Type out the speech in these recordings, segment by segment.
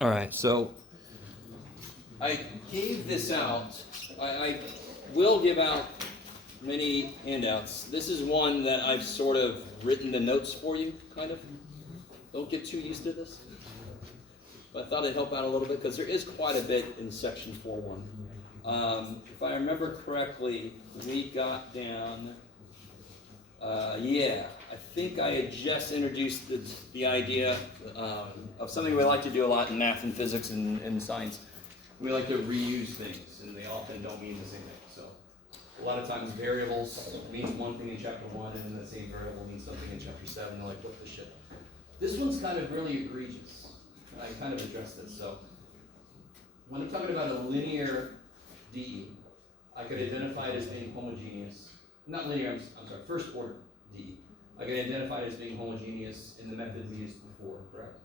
All right, so I gave this out. I will give out many handouts. This is one that I've sort of written the notes for you, kind of. Don't get too used to this. But I thought it'd help out a little bit because there is quite a bit in section 4.1. If I remember correctly, we got down, I think I had just introduced the idea of something we like to do a lot in math and physics and science. We like to reuse things, and they often don't mean the same thing. So a lot of times variables mean one thing in chapter 1, and then the same variable means something in chapter 7. They're like, what the shit? This one's kind of really egregious. I kind of addressed this. So when I'm talking about a linear DE, I could identify it as being homogeneous. Not linear, I'm sorry, first order DE. I could identify it as being homogeneous in the method we used before, correct?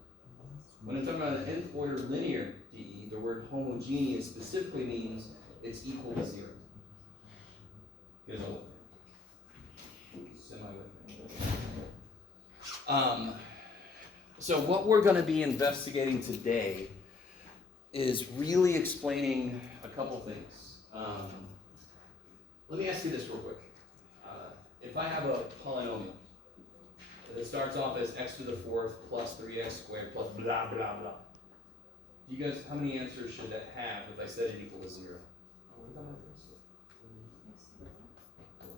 When I'm talking about an nth order linear DE, the word homogeneous specifically means it's equal to 0. Here's a look. So what we're going to be investigating today is really explaining a couple things. Let me ask you this real quick. If I have a polynomial that starts off as x to the 4th plus 3x squared plus blah, blah, blah. Do you guys, how many answers should that have if I set it equal to 0?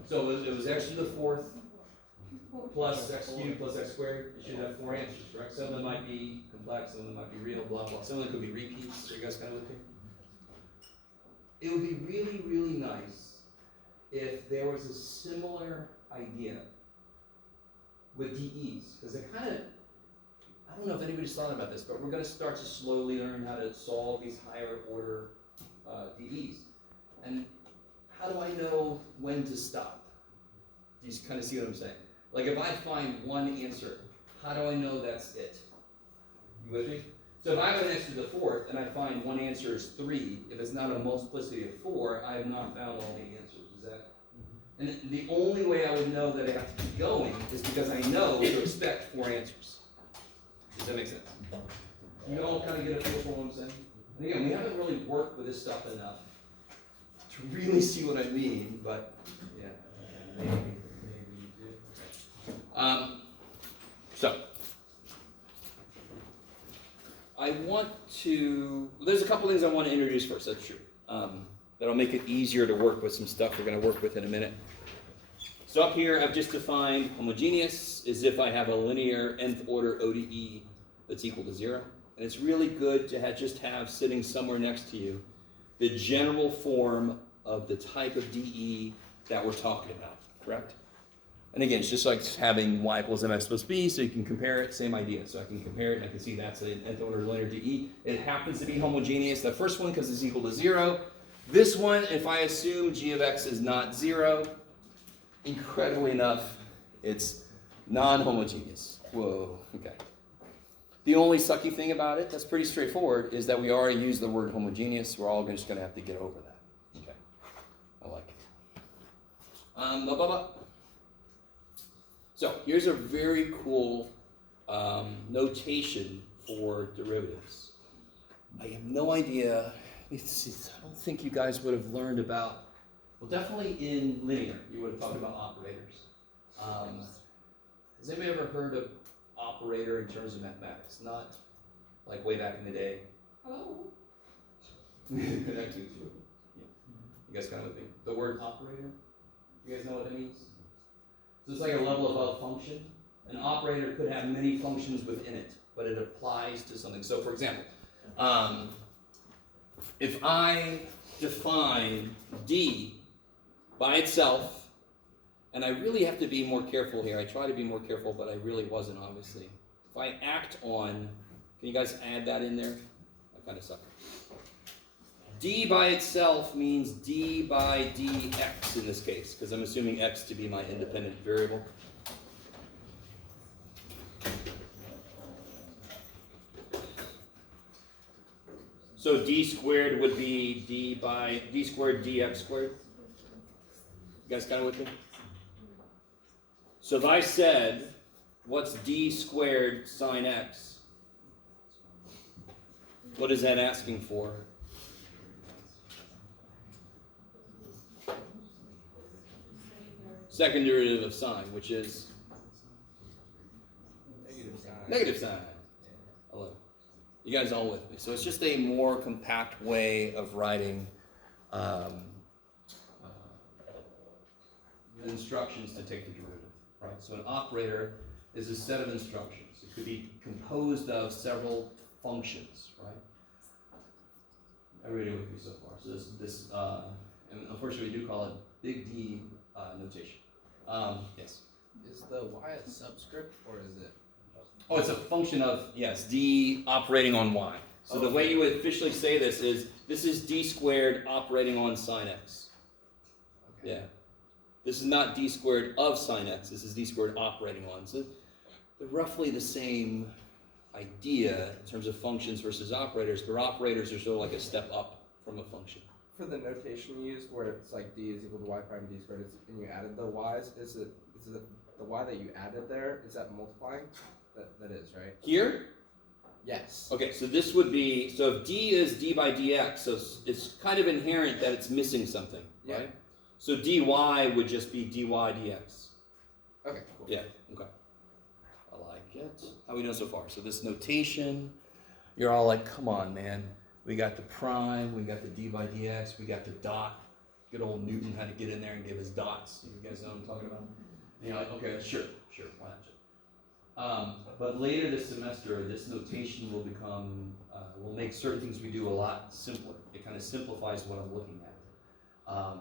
So it was x to the 4th plus x cubed plus x squared. It should have 4 answers, correct? Some of them might be complex, some of them might be real, blah, blah. Some of them could be repeats. Are you guys kind of looking? It would be really, really nice if there was a similar idea with DEs, because they're kind of, I don't know if anybody's thought about this, but we're going to start to slowly learn how to solve these higher order DEs. And how do I know when to stop? Do you kind of see what I'm saying? Like if I find one answer, how do I know that's it? You with me? So if I have an x to the 4th and I find one answer is 3, if it's not a multiplicity of 4, I have not found all the answers. Is that? And the only way I would know that I have to keep going is because I know to expect 4 answers. Does that make sense? You all kind of get a feel for what I'm saying? And again, we haven't really worked with this stuff enough to really see what I mean, but yeah, maybe you do. So I want to, there's a couple things I want to introduce first, that's true. That'll make it easier to work with some stuff we're going to work with in a minute. So up here, I've just defined homogeneous as if I have a linear nth order ODE that's equal to 0. And it's really good to just have sitting somewhere next to you the general form of the type of DE that we're talking about, correct? And again, it's just like having y equals mx plus b, so you can compare it, same idea. So I can compare it, and I can see that's an nth order linear DE. It happens to be homogeneous, the first one, because it's equal to 0. This one, if I assume g of x is not 0, incredibly enough, it's non-homogeneous. Whoa, okay. The only sucky thing about it, that's pretty straightforward, is that we already used the word homogeneous. We're all just going to have to get over that. Okay, I like it. Blah, blah, blah. So here's a very cool notation for derivatives. I have no idea. I don't think you guys would have learned about, well, definitely in linear, you would have talked about operators. Has anybody ever heard of operator in terms of mathematics? Not like way back in the day. Hello. You guys kind of with me? The word operator, you guys know what that means? So it's like a level above function. An operator could have many functions within it, but it applies to something. So for example, if I define D by itself, and I really have to be more careful here. I try to be more careful, but I really wasn't, obviously. If I act on, can you guys add that in there? I kind of suck. D by itself means D by dx in this case, because I'm assuming x to be my independent variable. So d squared would be d by d squared dx squared. You guys kind of with me? So if I said, what's d squared sine x? What is that asking for? Second derivative of sine, which is negative sign. Hello. You guys all with me? So it's just a more compact way of writing instructions to take the derivative. Right? So an operator is a set of instructions. It could be composed of several functions, right? Everybody with me so far. So this and unfortunately we do call it big D notation. Yes. Is the y a subscript or is it? Oh, it's a function of, yes, d operating on y. So the way you would officially say this is d squared operating on sine x. Okay. Yeah. This is not d squared of sine x, this is d squared operating on. So they're roughly the same idea in terms of functions versus operators, but operators are sort of like a step up from a function. For the notation you used where it's like d is equal to y prime d squared, and you added the y's, is it the y that you added there, is that multiplying? That is, right? Here? Yes. Okay, so this would be, so if d is d by dx, so it's kind of inherent that it's missing something, Yeah. right? So dy would just be dy dx. Okay, cool. Yeah, okay. I like it. How are we doing so far? So this notation, you're all like, come on, man. We got the prime, we got the d by dx, we got the dot. Good old Newton had to get in there and give us dots. You guys know what I'm talking about? And you're like, okay, sure, why not? But later this semester, this notation will become, will make certain things we do a lot simpler. It kind of simplifies what I'm looking at.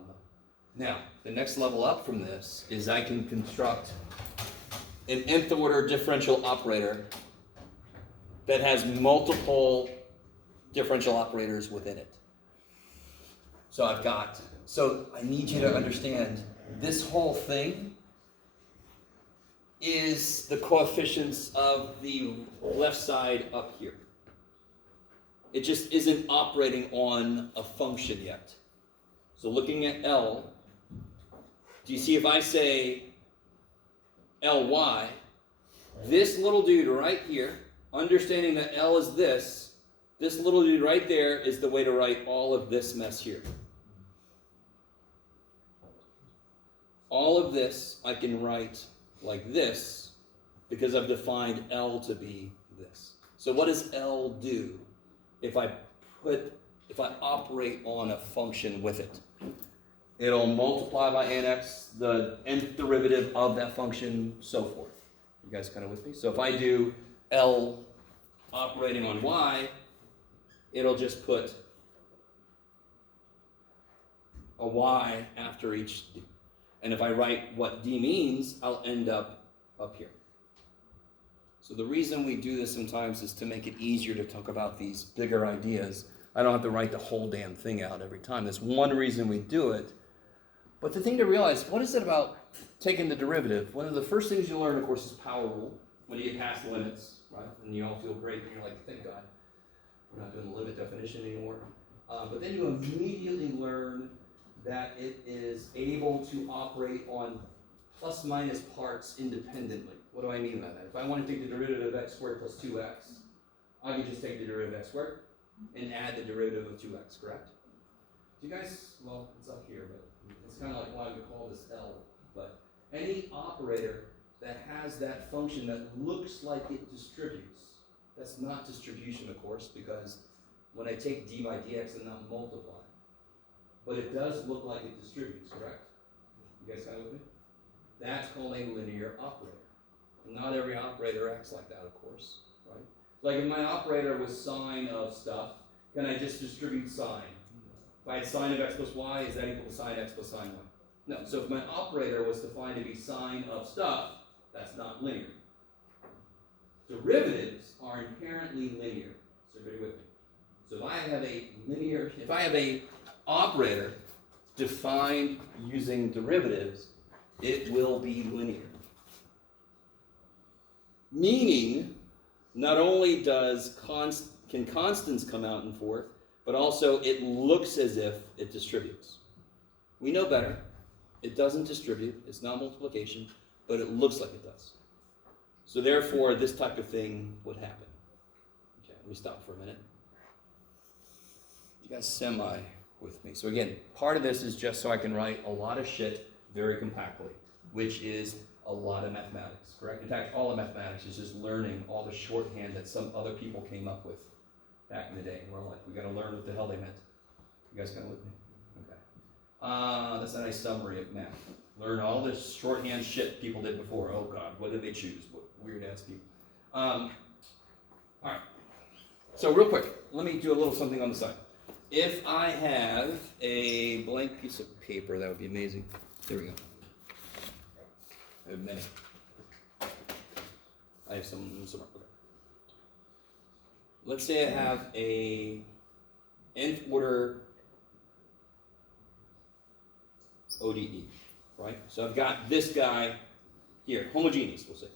Now, the next level up from this is I can construct an nth order differential operator that has multiple differential operators within it. So I need you to understand this whole thing is the coefficients of the left side up here. It just isn't operating on a function yet. So looking at L, do you see if I say Ly, this little dude right here, understanding that L is this little dude right there is the way to write all of this mess here. All of this I can write like this because I've defined L to be this. So what does L do if I operate on a function with it? It'll multiply by nx, the nth derivative of that function, so forth. You guys kind of with me? So if I do L operating on y, it'll just put a y after each d. And if I write what d means, I'll end up here. So the reason we do this sometimes is to make it easier to talk about these bigger ideas. I don't have to write the whole damn thing out every time. That's one reason we do it. But the thing to realize, what is it about taking the derivative? One of the first things you learn, of course, is power rule. When you get past limits, right? And you all feel great, and you're like, thank God, we're not doing the limit definition anymore. But then you immediately learn that it is able to operate on plus minus parts independently. What do I mean by that? If I want to take the derivative of x squared plus 2x, I can just take the derivative of x squared and add the derivative of 2x, correct? Do you guys, well, it's up here, but it's kind of like why we call this L. But any operator that has that function that looks like it distributes, that's not distribution, of course, because when I take d by dx, I'm not multiplying. But it does look like it distributes, correct? You guys kind of with me? That's called a linear operator. Not every operator acts like that, of course, right? Like if my operator was sine of stuff, can I just distribute sine? If I had sine of x plus y, is that equal to sine x plus sine y? No. So if my operator was defined to be sine of stuff, that's not linear. Derivatives are inherently linear. So everybody with me? So if I have a operator defined using derivatives, it will be linear. Meaning, not only can constants come out and forth, but also it looks as if it distributes. We know better. It doesn't distribute. It's not multiplication, but it looks like it does. So therefore, this type of thing would happen. Okay, let me stop for a minute. You guys semi with me. So again, part of this is just so I can write a lot of shit very compactly, which is a lot of mathematics, correct? In fact, all of mathematics is just learning all the shorthand that some other people came up with back in the day. We're like, we gotta learn what the hell they meant. You guys kind of with me? Okay. That's a nice summary of math. Learn all this shorthand shit people did before. Oh God, what did they choose? What weird ass people. All right. So real quick, let me do a little something on the side. If I have a blank piece of paper, that would be amazing. There we go. I have many. I have some somewhere. Okay. Let's say I have a nth order ODE, right? So I've got this guy here, homogeneous, we'll say.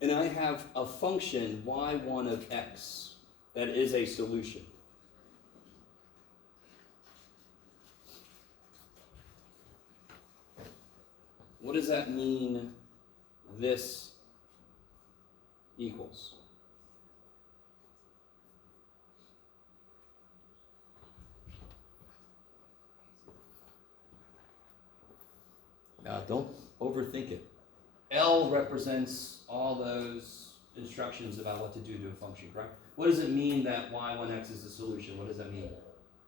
And I have a function y1 of x that is a solution. What does that mean this equals? Now, don't overthink it. L represents all those instructions about what to do to a function, correct? What does it mean that y1x is the solution? What does that mean?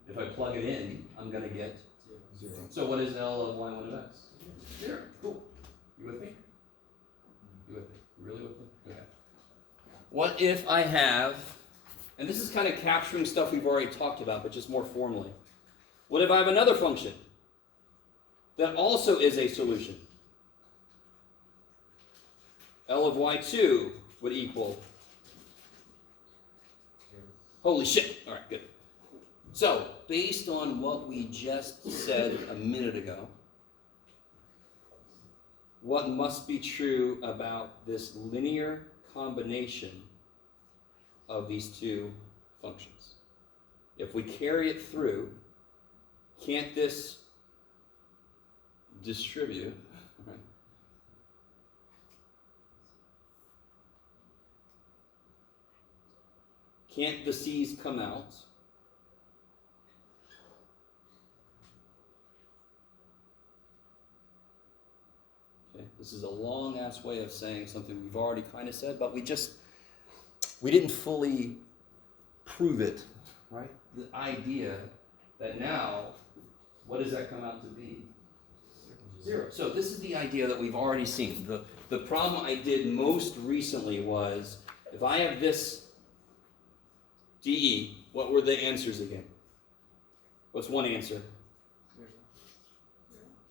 If I plug it in, I'm going to get 0. So what is L of y1 of x? 0. Cool. You with me? You with me? You really with me? Okay. What if I have, and this is kind of capturing stuff we've already talked about, but just more formally. What if I have another function that also is a solution? L of y2 would equal, holy shit, all right, good. So, based on what we just said a minute ago, what must be true about this linear combination of these two functions? If we carry it through, can't this distribute? Right? Can't the C's come out? Okay, this is a long-ass way of saying something we've already kind of said, but we didn't fully prove it, right? The idea that now, what does that come out to be? 0. So this is the idea that we've already seen. The problem I did most recently was, if I have this DE, what were the answers again? What's one answer?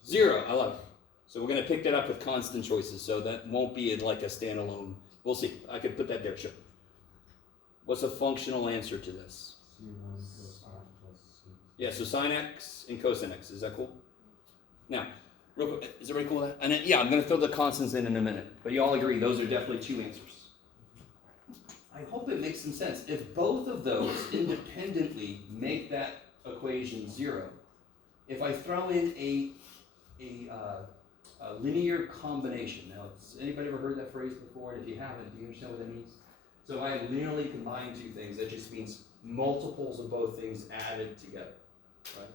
0. I love it. So we're going to pick that up with constant choices, so that won't be like a standalone. We'll see. I could put that there, sure. What's a functional answer to this? Yeah, so sine x and cosine x. Is that cool? Now, real quick, is everybody cool with that? And then, yeah, I'm going to throw the constants in a minute. But you all agree, those are definitely two answers. I hope it makes some sense. If both of those independently make that equation 0, if I throw in a linear combination, now, has anybody ever heard that phrase before? And if you haven't, do you understand what that means? So if I linearly combine two things, that just means multiples of both things added together, right?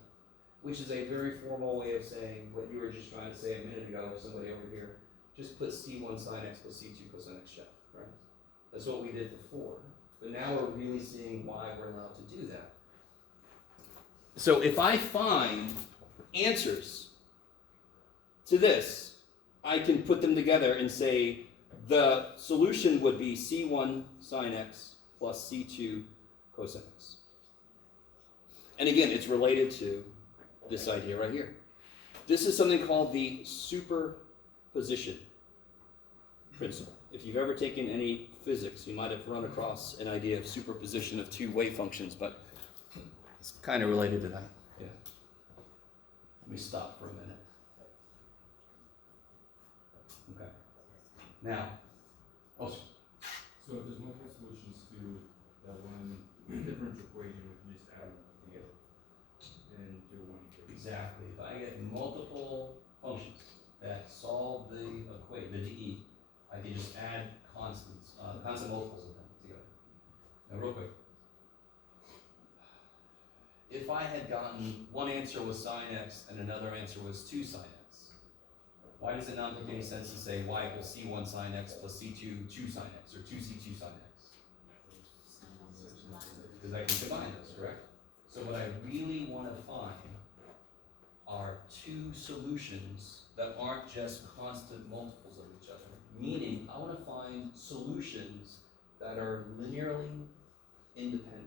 Which is a very formal way of saying what you were just trying to say a minute ago, or somebody over here. Just put C1 sine x plus C2 cosine x, right? That's what we did before. But now we're really seeing why we're allowed to do that. So if I find answers to this, I can put them together and say the solution would be C1 sine x plus C2 cosine x. And again, it's related to this idea right here. This is something called the superposition principle. If you've ever taken any physics, you might have run across an idea of superposition of two wave functions, but it's kind of related to that. Yeah. Let me stop for a minute. Okay. Now, also. So if there's multiple solutions to that one differential equation, we can just add them together and do one equation. Exactly. If I get multiple functions that solve the equation, the DE, I can just add constants, constant multiples of them gotten one answer was sine x and another answer was 2 sine x, why does it not make any sense to say y equals c1 sine x plus c2 2 sine x, or 2c2 sine x? Because I can combine those, correct? So what I really want to find are two solutions that aren't just constant multiples of each other. Meaning, I want to find solutions that are linearly independent.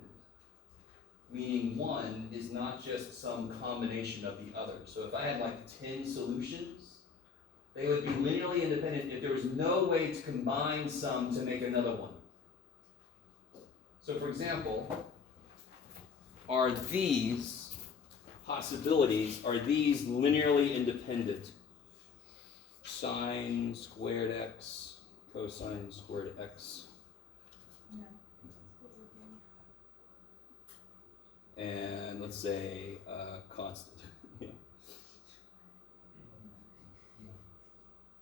Meaning one is not just some combination of the other. So if I had like 10 solutions, they would be linearly independent if there was no way to combine some to make another one. So for example, are these possibilities, are these linearly independent? Sine squared x, cosine squared x. And let's say constant.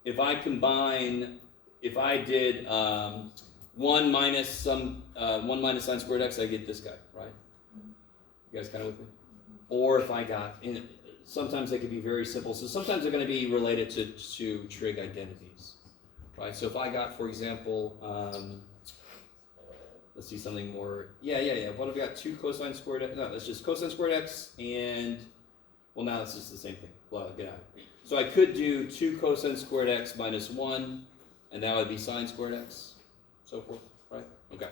If I combine, if I did 1 minus sine squared x, I get this guy, right? You guys kind of with me? Or if I got, sometimes they could be very simple. So sometimes they're going to be related to trig identities, right? So if I got, for example, let's see something more. Yeah. What if we got 2 cosine squared x? No, that's just cosine squared x, and well, now it's just the same thing. Well, get out. So I could do 2 cosine squared x minus 1, and that would be sine squared x, so forth, right? Okay.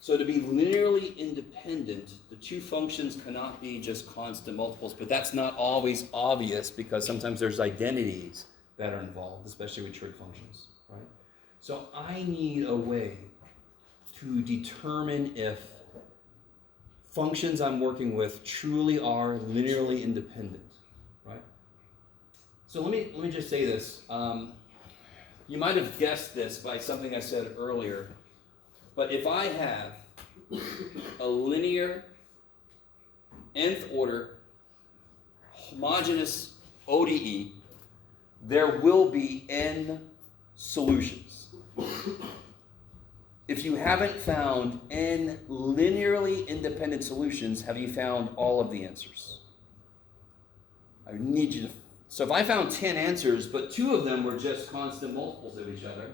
So to be linearly independent, the two functions cannot be just constant multiples, but that's not always obvious because sometimes there's identities that are involved, especially with trig functions, right? So I need a way to determine if functions I'm working with truly are linearly independent, right? So let me just say this. You might have guessed this by something I said earlier, but if I have a linear nth order homogeneous ODE, there will be n solutions. If you haven't found n linearly independent solutions, have you found all of the answers? I need you to. So if I found 10 answers, but 2 of them were just constant multiples of each other,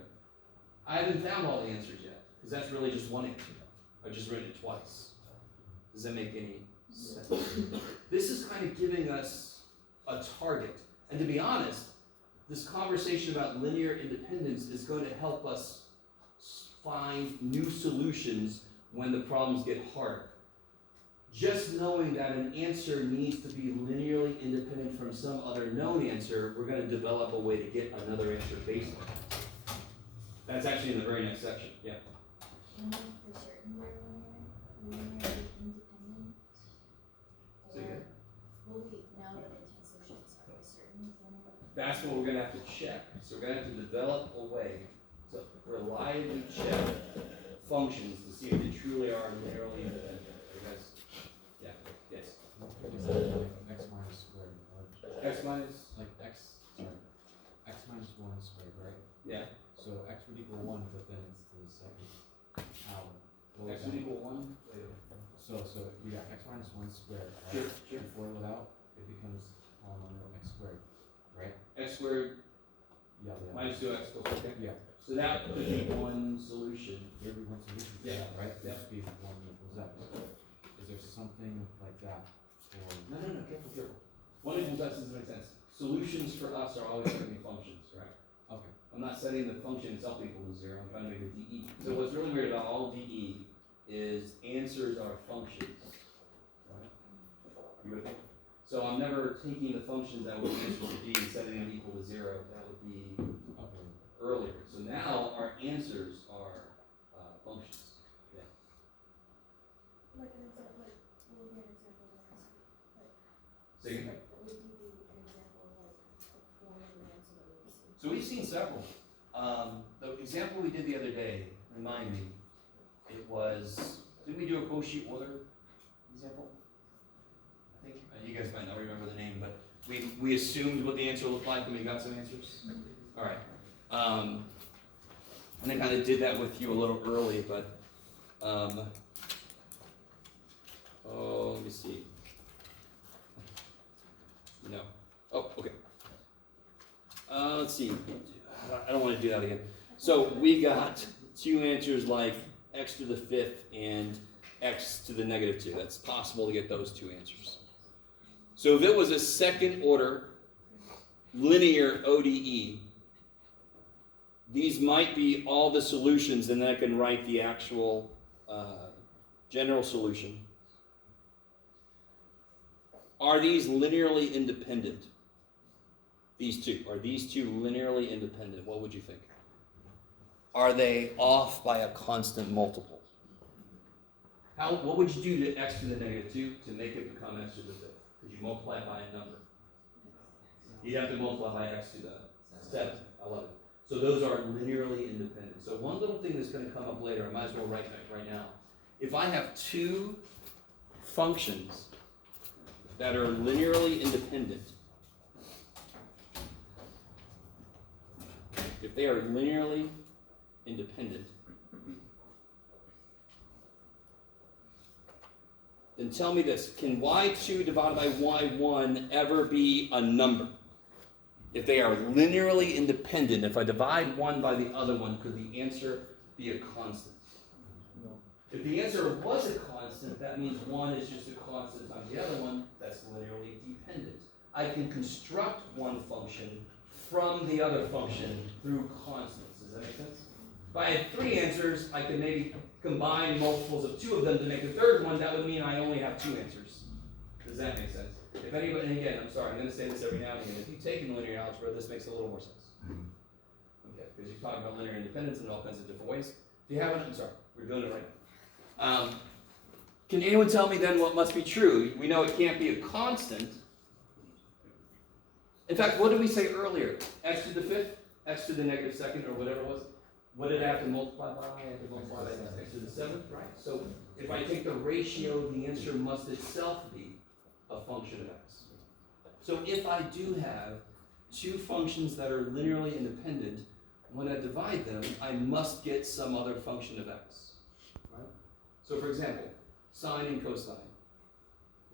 I haven't found all the answers yet, because that's really just one answer. I just read it twice. Does that make any sense? This is kind of giving us a target. And to be honest, this conversation about linear independence is going to help us find new solutions when the problems get harder. Just knowing that an answer needs to be linearly independent from some other known answer, we're going to develop a way to get another answer based on that. That's actually in the very next section. Yeah. And then for certain linearly independent? Say again? Will we know that the 10 solutions are for certain linearly? That's what we're going to have to check. So we're going to have to develop a way to reliably check functions to see if they truly are linearly independent. Are you guys? Yeah. Yes. X minus squared. X minus. Like x minus 1 squared, right? Yeah. So x would equal 1, but then it's to the second power. What X would would that- equal 1. So we got x minus 1 squared, right? Sure. And 4 without, it becomes polynomial x squared, right? X squared Yeah. minus 2x plus 4. Yeah. So that could be one solution. There would be one solution to Yeah. that, right? Yeah. There would be 1 equals x. Is there something like that for? No. Careful. One equals x doesn't make sense. Solutions for us are always going to be functions, right? Okay. I'm not setting the function itself equal to 0. I'm trying to make a DE. So what's really weird about all DE is answers are functions. Right? You with me? So I'm never taking the functions that would answer to D and setting them equal to 0. That would be Okay. earlier. So now our answers are functions. Yeah. Like an example, like, what would be an example of this? Say again? Like, what would be an example of like a form of an answer that we see? So we've seen several. The example we did the other day, remind me, it was, didn't we do a Cauchy Euler example? I think, you guys might not remember the name, but we assumed what the answer looked like and we got some answers. All right. And I kind of did that with you a little early, but, let me see. No. Oh, okay. Let's see. I don't want to do that again. So we got two answers like x to the fifth and x to the negative 2. That's possible to get those two answers. So if it was a second order linear ODE, these might be all the solutions, and then I can write the actual general solution. Are these linearly independent? These two. Are these two linearly independent? What would you think? Are they off by a constant multiple? What would you do to x to the negative 2 to make it become x to the 5th? Because you multiply it by a number. You'd have to multiply by x to the 7th. I love it. So those are linearly independent. So one little thing that's going to come up later, I might as well write that right now. If I have two functions that are linearly independent, if they are linearly independent, then tell me this, can y2 divided by y1 ever be a number? If they are linearly independent, if I divide one by the other one, could the answer be a constant? No. If the answer was a constant, that means one is just a constant times the other one, that's linearly dependent. I can construct one function from the other function through constants. Does that make sense? If I had 3 answers, I could maybe combine multiples of 2 of them to make a third one. That would mean I only have 2 answers. Does that make sense? If anybody, and again, I'm sorry, I'm going to say this every now and again. If you've taken linear algebra, this makes a little more sense. Okay, because you're talking about linear independence in all kinds of different ways. If you haven't, I'm sorry, we're doing it right now. Can anyone tell me then what must be true? We know it can't be a constant. In fact, what did we say earlier? X to the 5th, x to the negative 2nd, or whatever it was? What did I have to multiply by? I have to multiply by x to the 7th, right? So if I take the ratio, the answer must itself be a function of x. So if I do have two functions that are linearly independent, when I divide them, I must get some other function of x. Right? So for example, sine and cosine.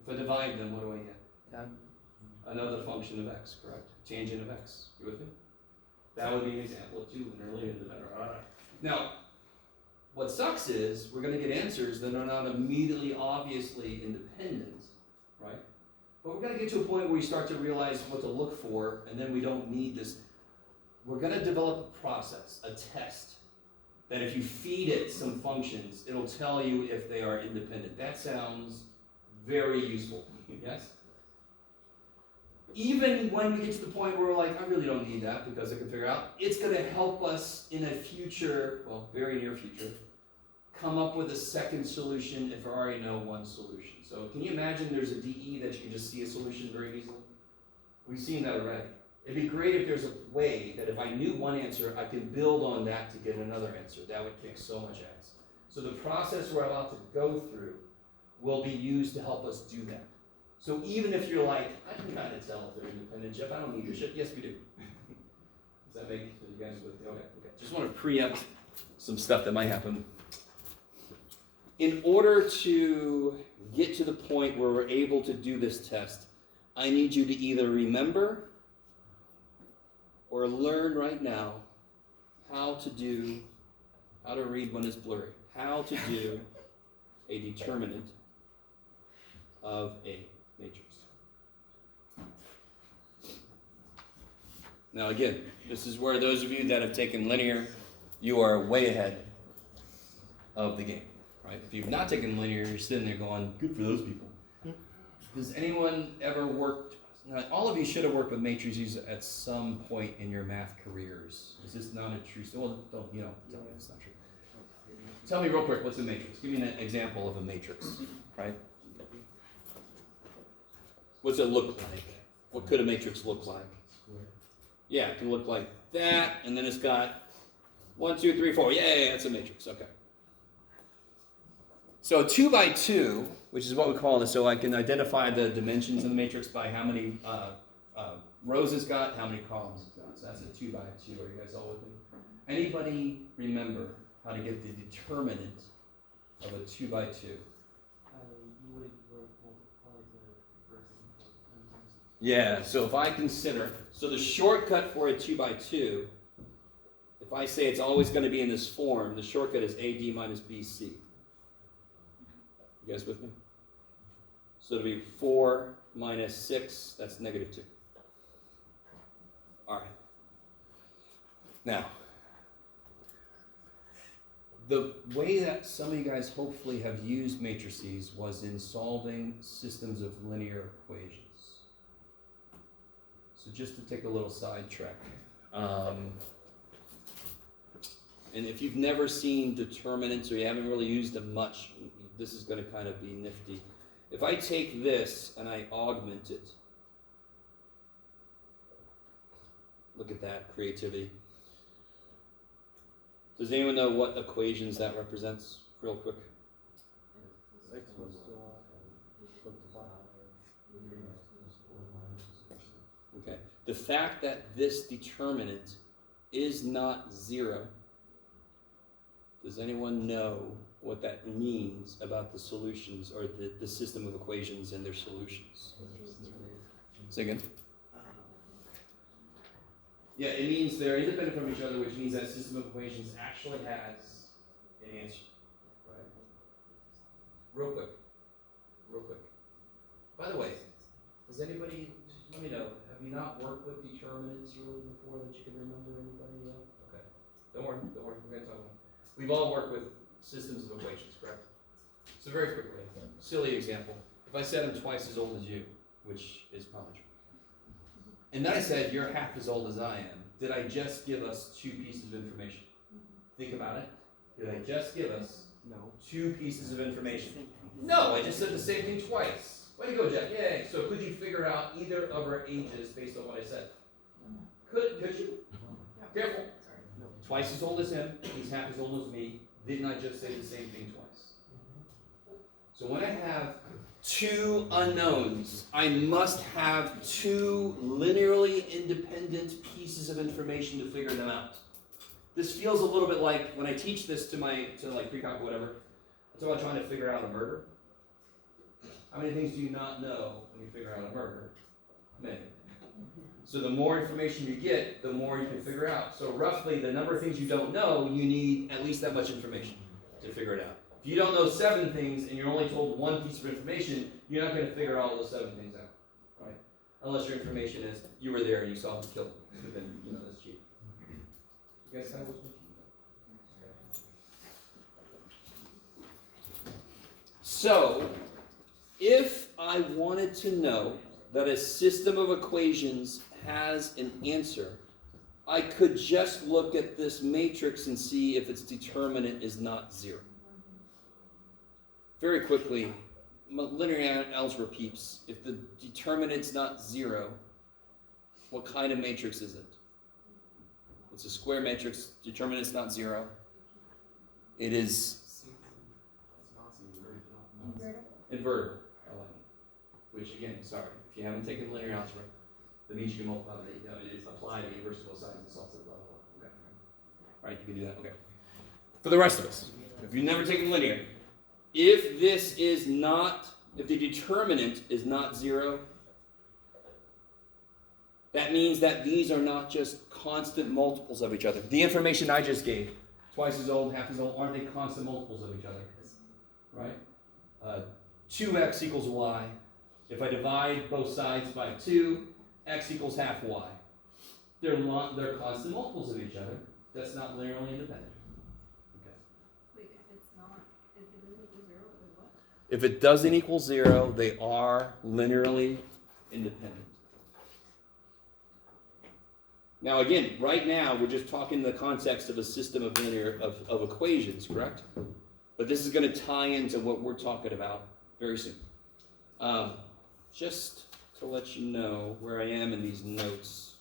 If I divide them, what do I get? Tan? Another function of x, correct? Tangent of x. You with me? That would be an example of two linearly independent. Now, what sucks is we're going to get answers that are not immediately obviously independent, right? But we're going to get to a point where we start to realize what to look for, and then we don't need this. We're going to develop a process, a test, that if you feed it some functions, it'll tell you if they are independent. That sounds very useful, yes? Even when we get to the point where we're like, I really don't need that because I can figure out, it's going to help us in a future, well, very near future, come up with a second solution if I already know one solution. So can you imagine there's a DE that you can just see a solution very easily? We've seen that already. It'd be great if there's a way that if I knew one answer, I can build on that to get another answer. That would kick so much ass. So the process we're about to go through will be used to help us do that. So even if you're like, I can kind of tell if they're independent, Jeff, I don't need your shit. Yes, we do. Does that make you guys with me? Okay. Just want to preempt some stuff that might happen. In order to get to the point where we're able to do this test, I need you to either remember or learn right now how to read when it's blurry, how to do a determinant of a matrix. Now again, this is where those of you that have taken linear, you are way ahead of the game, right? If you've not taken linear, you're sitting there going, good for those people. Has anyone ever worked, now, all of you should have worked with matrices at some point in your math careers. Is this not a true story? Well, don't, tell me it's not true. Tell me real quick, what's a matrix? Give me an example of a matrix, right? What's it look like? What could a matrix look like? Yeah, it can look like that, and then it's got 1, 2, 3, 4. Yeah, that's a matrix. Okay. So 2 by 2, which is what we call this, so I can identify the dimensions of the matrix by how many rows it's got, how many columns it's got. So that's a 2 by 2. Are you guys all with me? Anybody remember how to get the determinant of a 2 by 2? You would multiply the first and Yeah, so if I consider, so the shortcut for a 2x2, if I say it's always going to be in this form, the shortcut is AD minus BC. You guys with me? So it'll be 4 minus 6, that's negative 2. All right. Now, the way that some of you guys hopefully have used matrices was in solving systems of linear equations. So just to take a little sidetrack, and if you've never seen determinants or you haven't really used them much, this is going to kind of be nifty. If I take this and I augment it, look at that creativity. Does anyone know what equations that represents, real quick? Okay. The fact that this determinant is not 0, does anyone know what that means about the solutions or the system of equations and their solutions? Say again? Yeah, it means they're independent from each other, which means that system of equations actually has an answer. Right? Real quick. By the way, does anybody, let me know, have you not worked with determinants really before that you can remember anybody yet? Okay. Don't worry, we're going to talk about it. We've all worked with systems of equations, correct? So very quickly, silly example. If I said I'm twice as old as you, which is probably true, and then I said you're half as old as I am, did I just give us 2 pieces of information? Think about it. Did I just give us 2 pieces of information? No, I just said the same thing twice. Way to go, Jack. Yay. So could you figure out either of our ages based on what I said? Could you? Careful. Twice as old as him, he's half as old as me. Didn't I just say the same thing twice? So when I have 2 unknowns, I must have 2 linearly independent pieces of information to figure them out. This feels a little bit like when I teach this to like pre-calc or whatever, it's about trying to figure out a murder. How many things do you not know when you figure out a murder? Many. So the more information you get, the more you can figure out. So roughly, the number of things you don't know, you need at least that much information to figure it out. If you don't know 7 things and you're only told 1 piece of information, you're not going to figure all those 7 things out, right? Unless your information is you were there and you saw him kill him. Then that's cheap. You guys kind of listen? So, if I wanted to know that a system of equations has an answer, I could just look at this matrix and see if its determinant is not 0. Very quickly, linear algebra peeps, if the determinant's not 0, what kind of matrix is it? It's a square matrix, determinant's not 0. It is invertible. Which again, sorry, if you haven't taken linear algebra, that means you can multiply it. It's apply the inverse of both sides and solve it. Blah, blah, blah. Okay. All right, you can do that. Okay. For the rest of us, if you've never taken linear, if the determinant is not 0, that means that these are not just constant multiples of each other. The information I just gave, twice as old, half as old, aren't they constant multiples of each other? Right? 2x equals y. If I divide both sides by 2, x equals half y. They're constant multiples of each other. That's not linearly independent. Okay. Wait, if it doesn't equal 0, then what? If it doesn't equal 0, they are linearly independent. Now again, right now we're just talking in the context of a system of linear of equations, correct? But this is going to tie into what we're talking about very soon. Just to let you know where I am in these notes,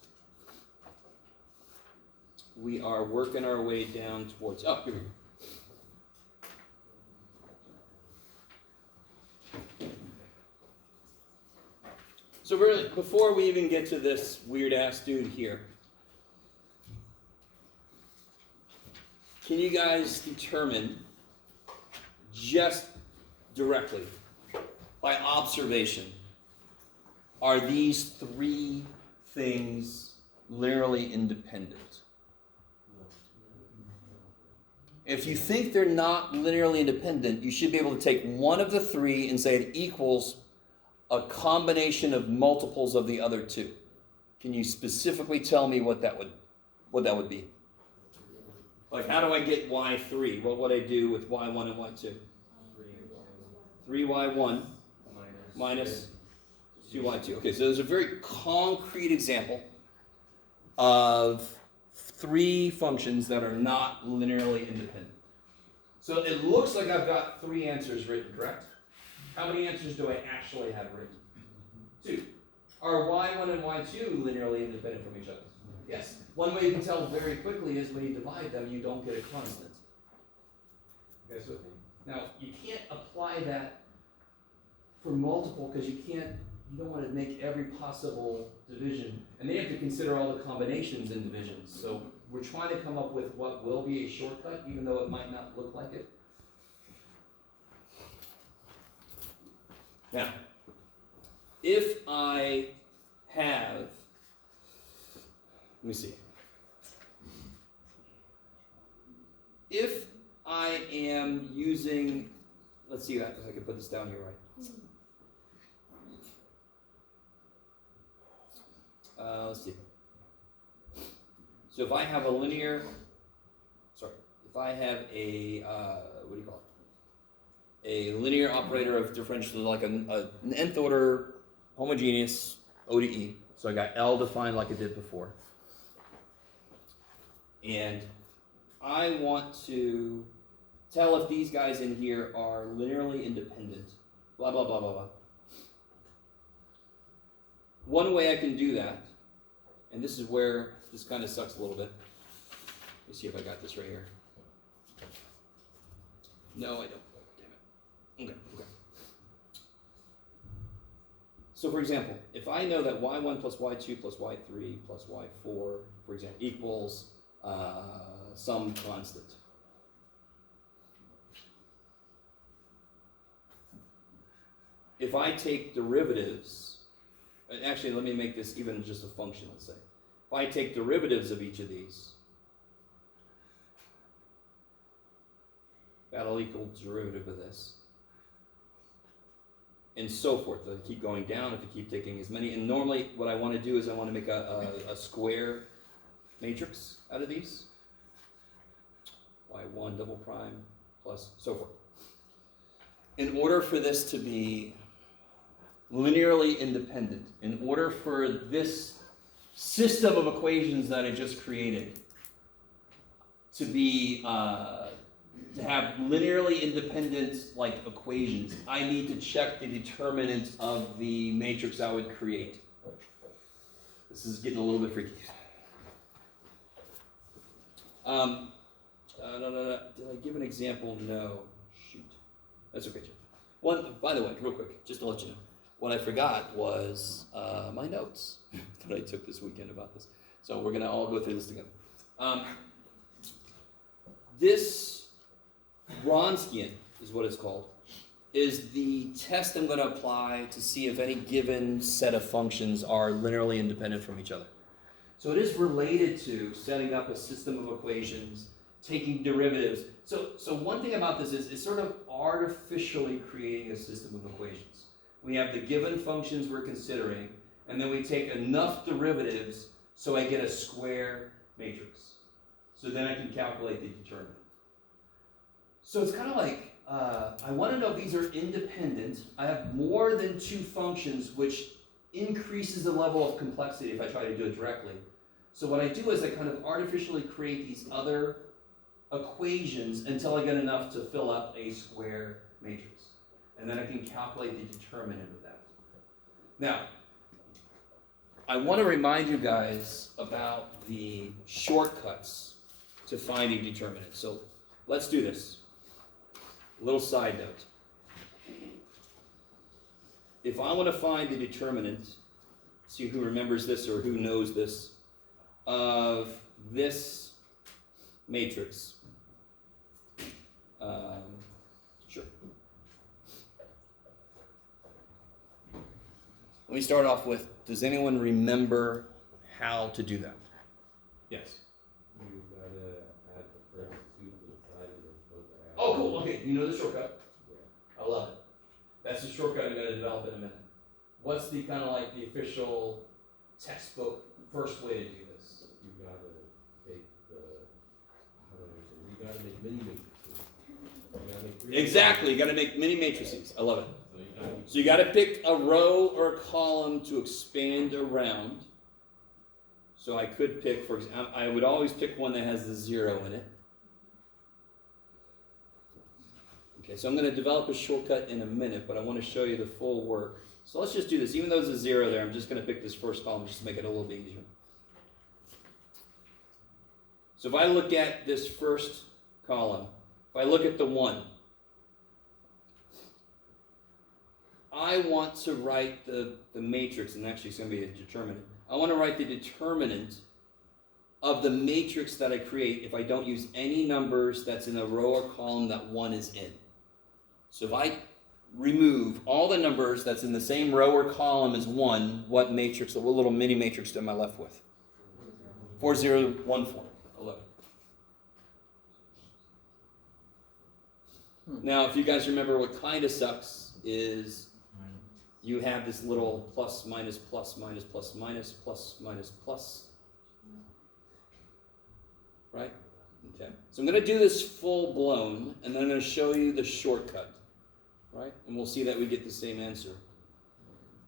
we are working our way down towards, here we go. So really, before we even get to this weird-ass dude here, can you guys determine just directly, by observation, are these three things linearly independent? If you think they're not linearly independent, you should be able to take one of the three and say it equals a combination of multiples of the other two. Can you specifically tell me what that would be? Like, how do I get y3? What would I do with y1 and y2? 3y1 minus 2y2. Okay, so there's a very concrete example of three functions that are not linearly independent. So it looks like I've got three answers written, correct? How many answers do I actually have written? Two. Are y1 and y2 linearly independent from each other? Yes. One way you can tell very quickly is when you divide them, you don't get a constant. You guys with me? Now, you can't apply that for multiple because you don't want to make every possible division. And then you have to consider all the combinations in divisions. So we're trying to come up with what will be a shortcut, even though it might not look like it. Now, if I have, let me see. If I am using, let's see if I can put this down here right. Let's see. So if I have a linear, if I have a, what do you call it? A linear operator of differential, like an nth order homogeneous ODE. So I got L defined like I did before. And I want to tell if these guys in here are linearly independent. Blah, blah, blah, blah, blah. One way I can do that, and this is where this kind of sucks a little bit. Let me see if I got this right here. No, I don't. Damn it. Okay. So for example, if I know that y1 plus y2 plus y3 plus y4, for example, equals some constant. If I take derivatives, actually let me make this even just a function, let's say. If I take derivatives of each of these, that'll equal derivative of this. And so forth. I keep going down if you keep taking as many. And normally what I want to do is I want to make a square matrix out of these. Y1 double prime plus so forth. In order for this to be linearly independent, in order for this system of equations that I just created to be to have linearly independent like equations, I need to check the determinant of the matrix I would create. This is getting a little bit freaky. Did I give an example? No. Shoot. That's okay, Jim. One, by the way, real quick, just to let you know, what I forgot was my notes that I took this weekend about this. So we're gonna all go through this together. This Wronskian is what it's called, is the test I'm going to apply to see if any given set of functions are linearly independent from each other. So it is related to setting up a system of equations, taking derivatives. So one thing about this is it's sort of artificially creating a system of equations. We have the given functions we're considering, and then we take enough derivatives so I get a square matrix. So then I can calculate the determinant. So it's kind of like, I want to know if these are independent. I have more than two functions, which increases the level of complexity if I try to do it directly. So what I do is I kind of artificially create these other equations until I get enough to fill up a square matrix. And then I can calculate the determinant of that. Now, I want to remind you guys about the shortcuts to finding determinants. So let's do this. Little side note. If I want to find the determinant, see who remembers this or who knows this, of this matrix. Sure. me start off with, does anyone remember how to do that? Yes. You gotta add the first two to the side of it, both are added. Oh, cool, okay, you know the shortcut? I love it. That's the shortcut I'm gonna develop in a minute. What's the kind of like the official textbook first way to do this? You gotta take the, how do I say, you gotta make mini matrices. You gotta make three. Exactly, you gotta make mini matrices, I love it. So you gotta. So you gotta pick a row or a column to expand around. So I could pick, for example, I would always pick one that has the 0 in it. Okay, so I'm going to develop a shortcut in a minute, but I want to show you the full work. So let's just do this. Even though there's a 0 there, I'm just going to pick this first column just to make it a little bit easier. So if I look at this first column, if I look at the 1, I want to write the matrix, and actually it's going to be a determinant. I want to write the determinant of the matrix that I create if I don't use any numbers that's in a row or column that 1 is in. So if I remove all the numbers that's in the same row or column as 1, what little mini matrix am I left with? 4014. 11. Now, if you guys remember, what kind of sucks is you have this little plus, minus, plus, minus, plus, minus, plus, minus, plus. Right? Okay. So I'm going to do this full blown, and then I'm going to show you the shortcut. Right? And we'll see that we get the same answer.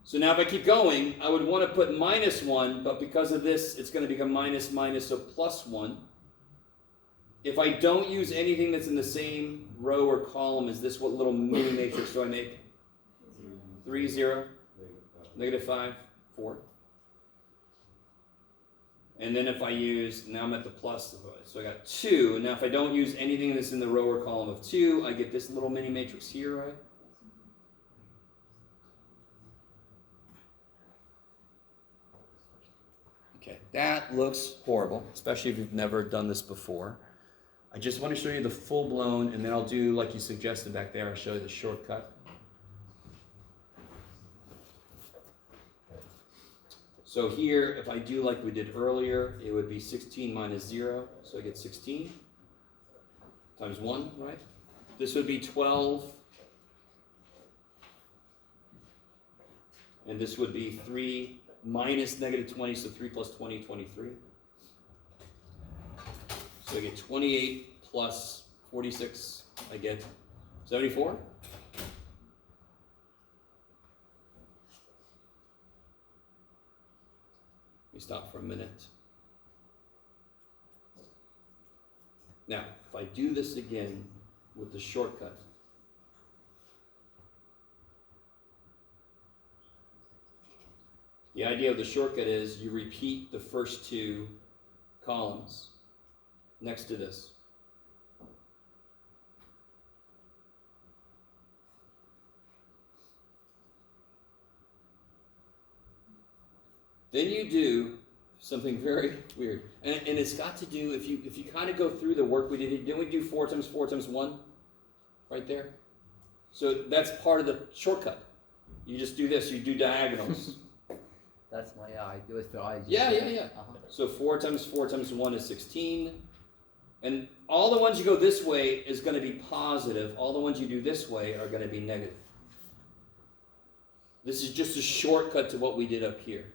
So now if I keep going, I would want to put -1, but because of this, it's going to become minus, minus, so +1. If I don't use anything that's in the same row or column as this, what little mini matrix do I make? 3, 0, -5, 4. And then if I use, now I'm at the plus, so I got 2. And now if I don't use anything that's in the row or column of 2, I get this little mini matrix here, right? Okay, that looks horrible, especially if you've never done this before. I just want to show you the full blown, and then I'll do like you suggested back there. I'll show you the shortcut. So here, if I do like we did earlier, it would be 16 minus 0, so I get 16 times 1, right? This would be 12, and this would be 3 minus -20, so 3 plus 20, 23. So I get 28 plus 46, I get 74. Let me stop for a minute. Now, if I do this again with the shortcut, the idea of the shortcut is you repeat the first 2 columns next to this. Then you do something very weird, and it's got to do, if you kind of go through the work we did, didn't we do 4 times 4 times 1 right there? So that's part of the shortcut. You just do this, you do diagonals. That's my, I do it for I. Yeah. Uh-huh. So 4 times 4 times 1 is 16. And all the ones you go this way is going to be positive. All the ones you do this way are going to be negative. This is just a shortcut to what we did up here.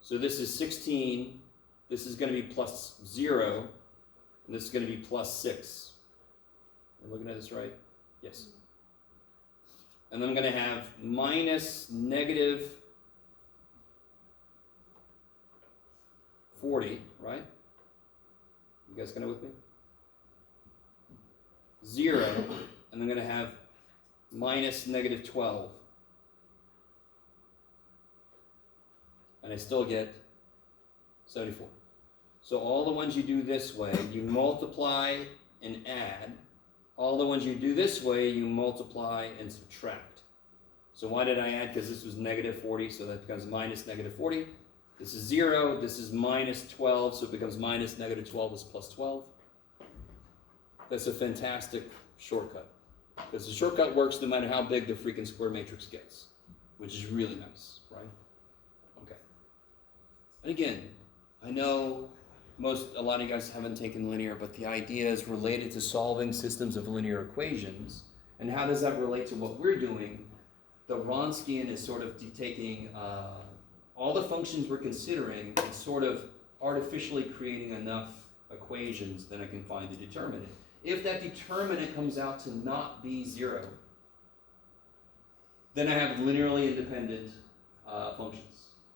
So this is 16. This is going to be plus 0. And this is going to be plus 6. Am I looking at this right? Yes. And then I'm going to have minus negative 40, right? You guys kind of with me? 0, and I'm going to have minus negative 12. And I still get 74. So all the ones you do this way, you multiply and add. All the ones you do this way, you multiply and subtract. So why did I add? Because this was negative 40, so that becomes minus negative 40. This is 0, this is minus 12, so it becomes minus negative 12 is plus 12. That's a fantastic shortcut. Because the shortcut works no matter how big the freaking square matrix gets, which is really nice, right? And again, I know a lot of you guys haven't taken linear, but the idea is related to solving systems of linear equations. And how does that relate to what we're doing? The Wronskian is sort of taking all the functions we're considering and sort of artificially creating enough equations that I can find the determinant. If that determinant comes out to not be 0, then I have linearly independent functions.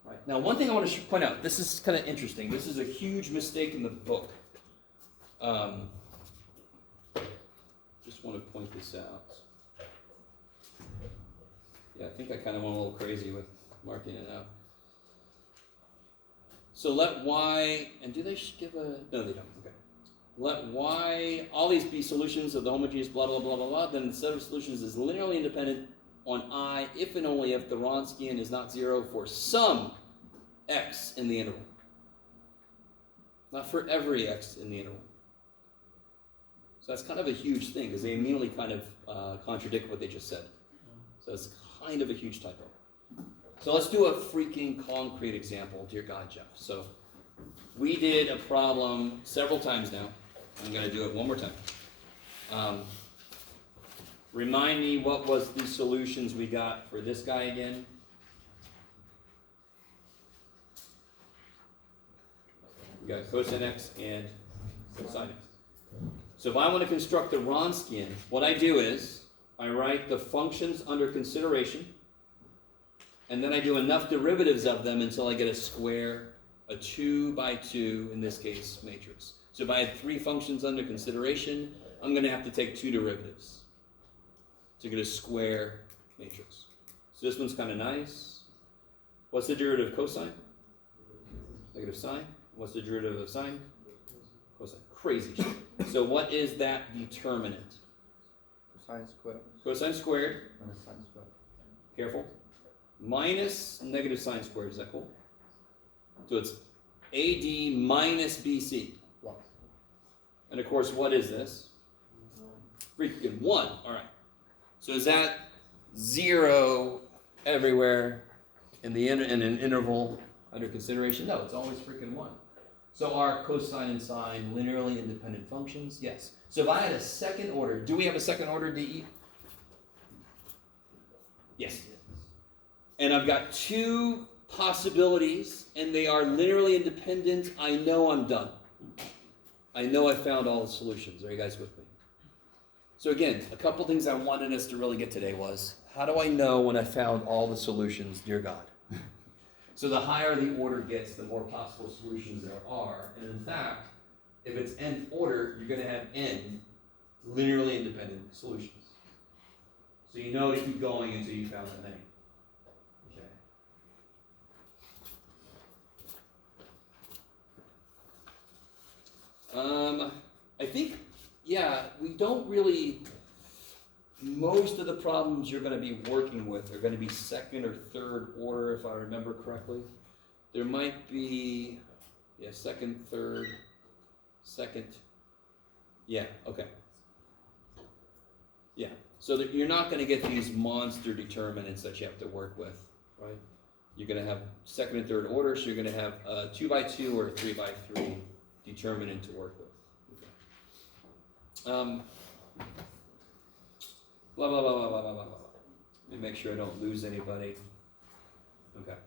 Right. Now, one thing I want to point out, this is kind of interesting. This is a huge mistake in the book. Just want to point this out. Yeah, I think I kind of went a little crazy with marking it out. So let y, and do they give a, no they don't, okay. Let y, all these be solutions of the homogeneous blah, blah, blah, blah, blah, then the set of solutions is linearly independent on I if and only if the Wronskian is not 0 for some x in the interval. Not for every x in the interval. So that's kind of a huge thing because they immediately kind of contradict what they just said. So it's kind of a huge typo. So let's do a freaking concrete example, dear God, Jeff. So we did a problem several times now. I'm going to do it one more time. Remind me what was the solutions we got for this guy again? We got cosine x and cosine x. So if I want to construct the Wronskian, what I do is I write the functions under consideration, and then I do enough derivatives of them until I get a square, a 2 by 2, in this case, matrix. So if I had 3 functions under consideration, I'm going to have to take 2 derivatives to get a square matrix. So this one's kind of nice. What's the derivative of cosine? Negative sine. What's the derivative of sine? Cosine. Crazy shit. So what is that determinant? Cosine squared Cosine squared. minus sine squared. Careful. Minus negative sine squared. Is that cool? So it's AD minus BC. Plus. And of course, what is this? Freaking 1. All right. So is that 0 everywhere in an interval under consideration? No, it's always freaking 1. So are cosine and sine linearly independent functions? Yes. So if I had a second order, do we have a second order DE? Yes. And I've got 2 possibilities, and they are linearly independent. I know I'm done. I know I found all the solutions. Are you guys with me? So again, a couple things I wanted us to really get today was, how do I know when I found all the solutions, dear God? So the higher the order gets, the more possible solutions there are. And in fact, if it's nth order, you're going to have n linearly independent solutions. So you know to keep going until you found that many. Okay. I think, yeah, we don't really, most of the problems you're going to be working with are going to be second or third order, if I remember correctly. There might be, yeah, second, third, second, yeah, okay. Yeah, so that you're not going to get these monster determinants that you have to work with, right? You're going to have second and third order, so you're going to have a 2 by 2 or a 3 by 3 determinant to work with. Okay. Blah, blah, blah, blah, blah, blah, blah. Let me make sure I don't lose anybody. Okay.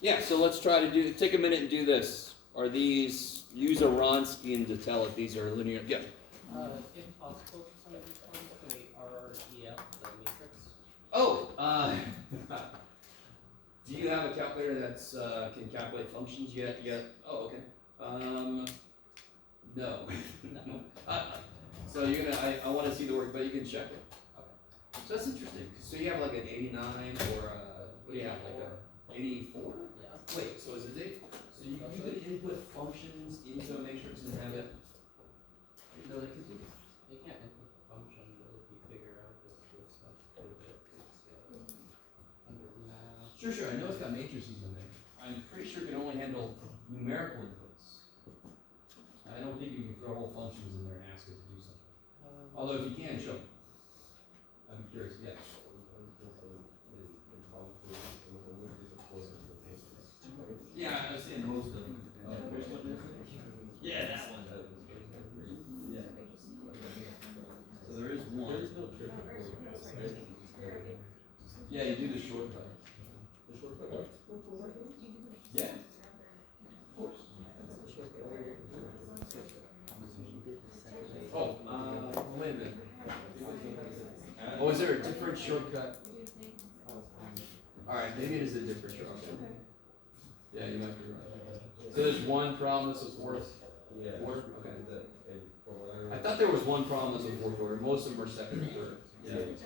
Yeah, so let's try to take a minute and do this. Are these, use a Wronskian to tell if these are linear. Yeah. If possible, for some of these forms, can we RREF the matrix? Oh, do you have a calculator that's can calculate functions yet? Oh, okay. No. No. So you're gonna. I want to see the work, but you can check it. Okay. So that's interesting. So you have like an 89 or what do you have, like a 84? Yeah. Wait. So is it date? So you could input functions into a matrix and have it. I didn't know they could do that. They can't input the function, but if you figure out this stuff quite a bit, it's under math. Sure. I know it's got matrices in there. I'm pretty sure it can only handle numerical inputs. I don't think you can throw whole functions in there and ask it to do something. Although if you can, show me. I'm curious, yeah. Yeah, different shortcut. Alright, maybe it is a different shortcut. Yeah, you might be right. So there's one promise of fourth Yeah. order? Okay. And from what I I read. thought there was one promise of fourth order, most of them are second or third.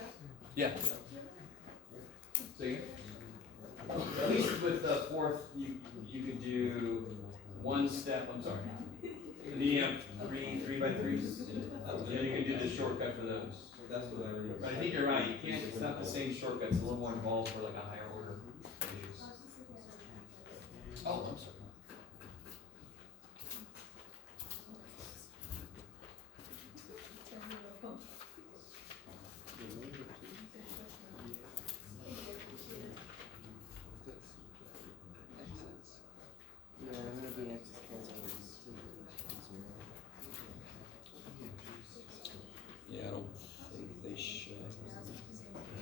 Yeah. So you, at least with the fourth, you could do one step, I'm sorry. The three by threes, yeah, you can do the shortcut for those. That's what I remember. But I think you're right, you can't, it's not the same shortcut, it's a little more involved for like a higher order issues. Oh, I'm sorry. Yeah, I'm gonna do next cancel. Yeah, I don't think they should.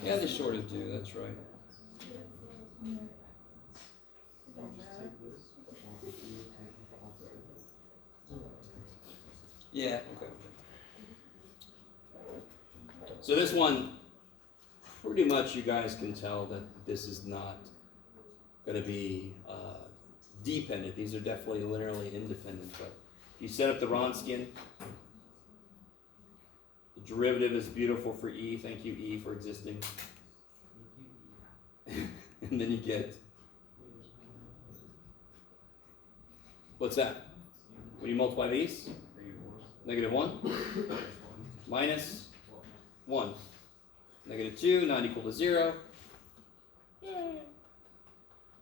Yeah, they sort of do, that's right. Yeah, okay. So this one, pretty much you guys can tell that this is not gonna be dependent. These are definitely linearly independent, but if you set up the Wronskian, the derivative is beautiful for E. Thank you, E, for existing. And then you get, what's that? When you multiply these, -1, -1, -2, not equal to 0,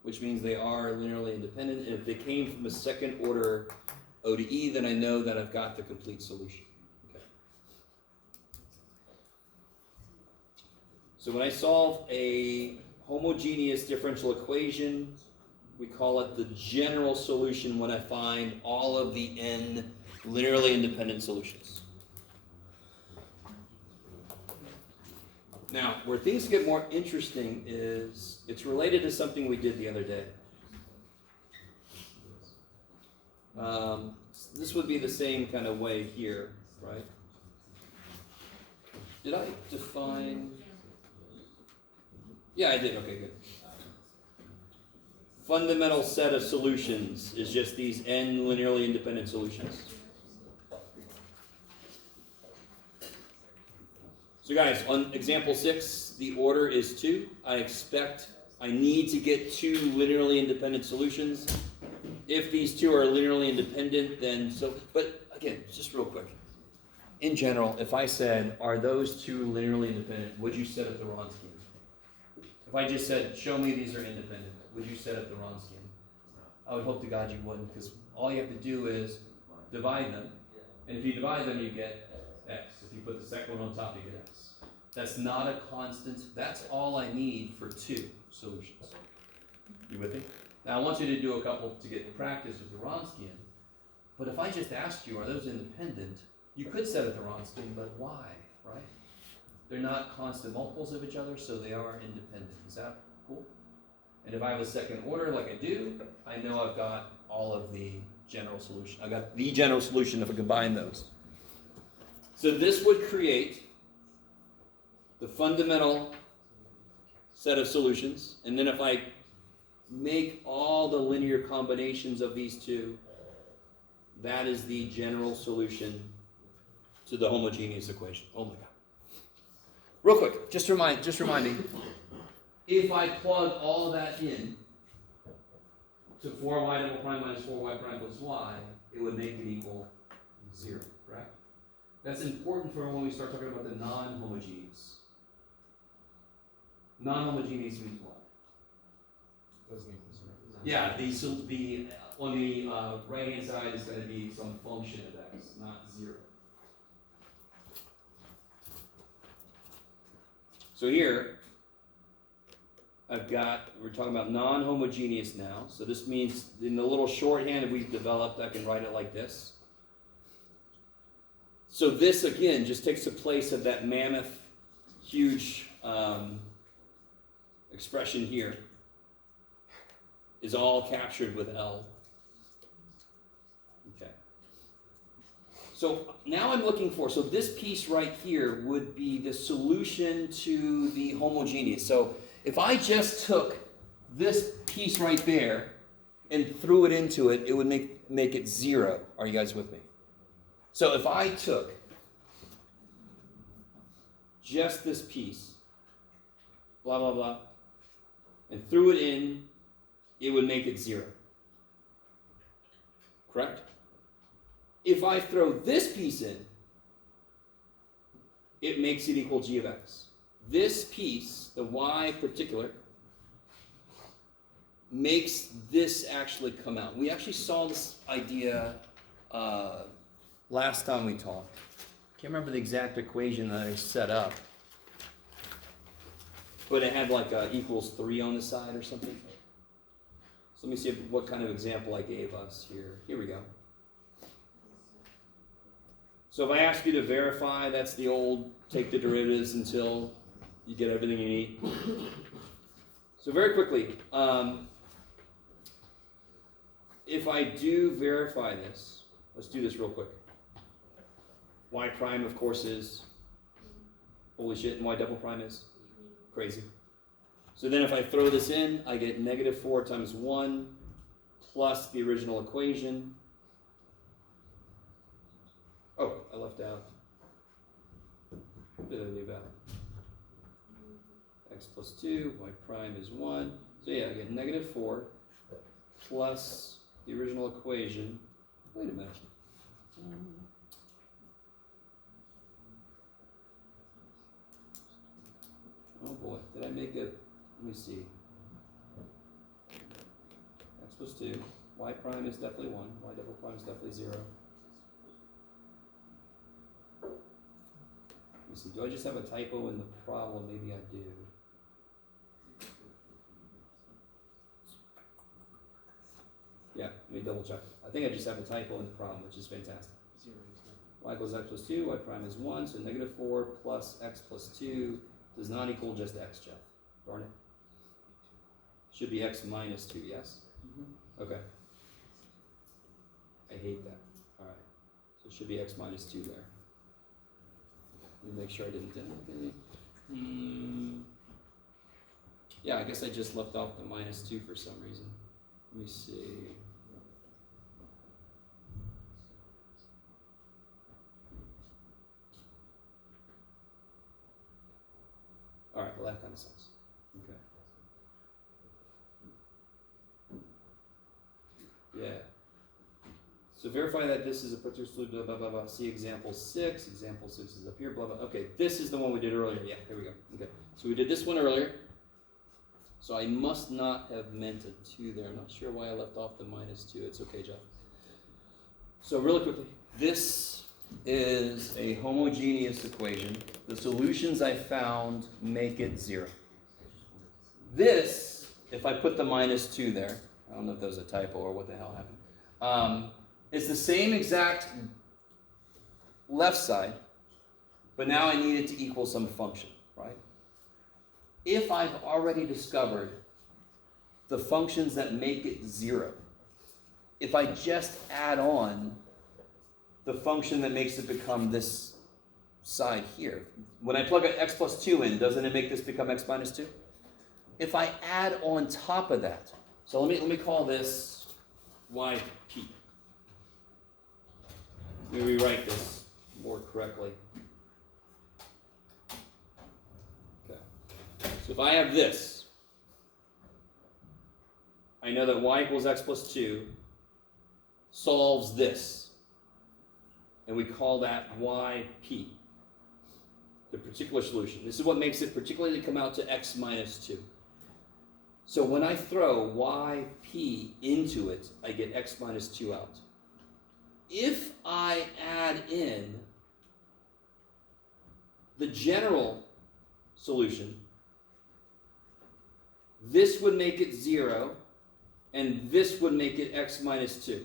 which means they are linearly independent. And if they came from a second order ODE, then I know that I've got the complete solution. Okay. So when I solve a homogeneous differential equation, we call it the general solution when I find all of the n linearly independent solutions. Now, where things get more interesting is it's related to something we did the other day. This would be the same kind of way here, right? Did I define? Yeah, I did. Okay, good. Fundamental set of solutions is just these n linearly independent solutions. So guys, on example 6, the order is 2. I need to get 2 linearly independent solutions. If these 2 are linearly independent, then but again, just real quick. In general, if I said, are those 2 linearly independent, would you set up the Wronskian? If I just said, show me these are independent, would you set up the Wronskian? I would hope to God you wouldn't, because all you have to do is divide them. And if you divide them, you get x. If you put the second one on top, you get x. That's not a constant. That's all I need for 2 solutions. You with me? Now I want you to do a couple to get practice with the Wronskian. But if I just asked you, are those independent? You could set up the Wronskian, but why, right? They're not constant multiples of each other, so they are independent. Is that cool? And if I have a second order like I do, I know I've got all of the general solution. I've got the general solution if I combine those. So this would create the fundamental set of solutions, and then if I make all the linear combinations of these 2, that is the general solution to the homogeneous equation. Oh my God. Real quick, just reminding, if I plug all of that in to 4y double prime minus 4y prime plus y, it would make it equal 0, correct? That's important for when we start talking about the non-homogeneous. Non-homogeneous means what? Doesn't equal 0. Yeah, on the right-hand side is going to be some function of x, not 0. So here, we're talking about non-homogeneous now. So this means in the little shorthand that we've developed, I can write it like this. So this, again, just takes the place of that mammoth, huge expression here. Is all captured with L. Okay. So now I'm looking for, so this piece right here would be the solution to the homogeneous. So if I just took this piece right there and threw it into it, it would make it 0. Are you guys with me? So if I took just this piece, blah, blah, blah, and threw it in, it would make it 0. Correct? If I throw this piece in, it makes it equal g of x. This piece, the y particular, makes this actually come out. We actually saw this idea last time we talked. Can't remember the exact equation that I set up, but it had like equals 3 on the side or something. So let me see what kind of example I gave us here. Here we go. So if I ask you to verify, that's the old take the derivatives until you get everything you need. So very quickly, if I do verify this, let's do this real quick. Y prime, of course, is holy shit, and Y double prime is crazy. So then if I throw this in, I get negative 4 times 1 plus the original equation. Oh, I left out. What did I leave out? X plus 2, Y prime is 1. So yeah, I get negative 4 plus the original equation. Wait a minute. Oh boy, did I make it? Let me see. X plus 2. Y prime is definitely 1. Y double prime is definitely 0. Let me see. Do I just have a typo in the problem? Maybe I do. Yeah, let me double check. I think I just have a typo in the problem, which is fantastic. Y equals x plus 2, y prime is 1, so negative 4 plus x plus 2 does not equal just x, Jeff. Darn it. Should be x minus 2, yes? Okay. I hate that. Alright. So it should be x minus 2 there. Let me make sure I didn't do anything. Yeah, I guess I just left off the minus 2 for some reason. Let me see. Alright, well that kind of sucks. Okay. Yeah. So verify that this is a particular solution, blah, blah, blah, blah. See example 6. Example 6 is up here, blah, blah. Okay, this is the one we did earlier. Yeah, here we go. Okay. So we did this one earlier. So I must not have meant a 2 there. I'm not sure why I left off the minus 2. It's okay, Jeff. So really quickly, this is a homogeneous equation. The solutions I found make it 0. This, if I put the minus 2 there, I don't know if that was a typo or what the hell happened. It's the same exact left side, but now I need it to equal some function, right? If I've already discovered the functions that make it 0, if I just add on the function that makes it become this side here, when I plug an x plus 2 in, doesn't it make this become x minus 2? If I add on top of that, so let me call this yp. Let me rewrite this more correctly. Okay. So if I have this, I know that y equals x plus 2 solves this. And we call that yp, the particular solution. This is what makes it particularly come out to x minus 2. So when I throw yp into it, I get x minus 2 out. If I add in the general solution, this would make it 0, and this would make it x minus 2.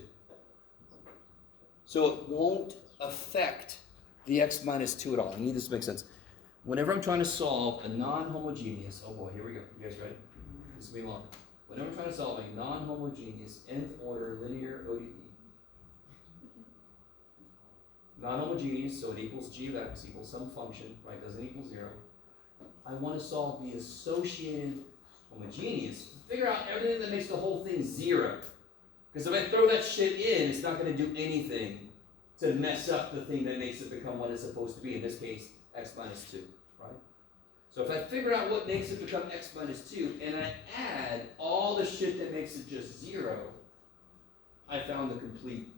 So it won't affect the x minus 2 at all. I need this to make sense. Whenever I'm trying to solve a non-homogeneous, oh boy, here we go. You guys ready? This will be long. Whenever I'm trying to solve a non-homogeneous nth order linear ODE, non-homogeneous, so it equals g of x equals some function, right, doesn't equal 0. I want to solve the associated homogeneous, figure out everything that makes the whole thing 0. Because if I throw that shit in, it's not going to do anything to mess up the thing that makes it become what it's supposed to be, in this case, x minus 2, right? So if I figure out what makes it become x minus 2, and I add all the shit that makes it just 0, I found the complete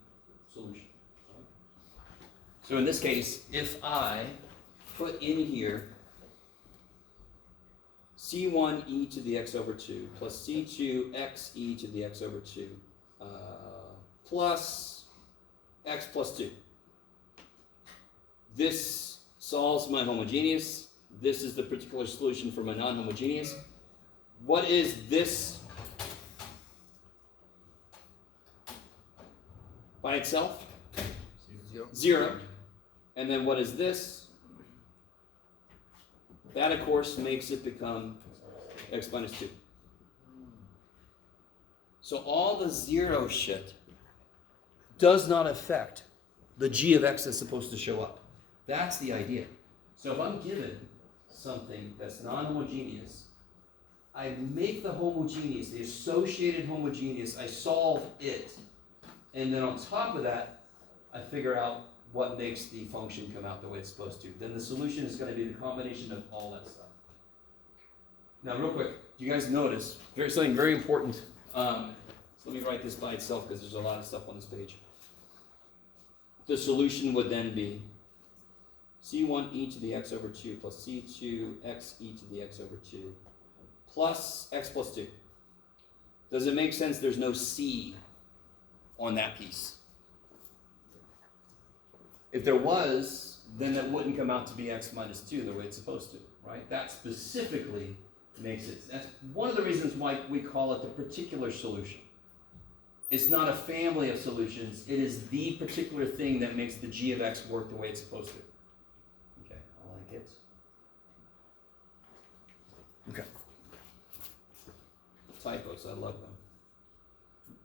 solution. So in this case, if I put in here c1 e to the x over 2 plus c2 x e to the x over 2 plus x plus 2. This solves my homogeneous. This is the particular solution for my non-homogeneous. What is this by itself? 0. And then what is this? That, of course, makes it become x minus 2. So all the 0 shit does not affect the g of x that's supposed to show up. That's the idea. So if I'm given something that's non-homogeneous, I make the homogeneous, the associated homogeneous, I solve it. And then on top of that, I figure out what makes the function come out the way it's supposed to. Then the solution is going to be the combination of all that stuff. Now, real quick, do you guys notice something very important? So let me write this by itself because there's a lot of stuff on this page. The solution would then be c1 e to the x over 2 plus c2 x e to the x over 2 plus x plus 2. Does it make sense there's no c on that piece? If there was, then that wouldn't come out to be x minus 2 the way it's supposed to, right? That specifically makes it. That's one of the reasons why we call it the particular solution. It's not a family of solutions. It is the particular thing that makes the g of x work the way it's supposed to. Okay, I like it. Okay. Typos, I love them.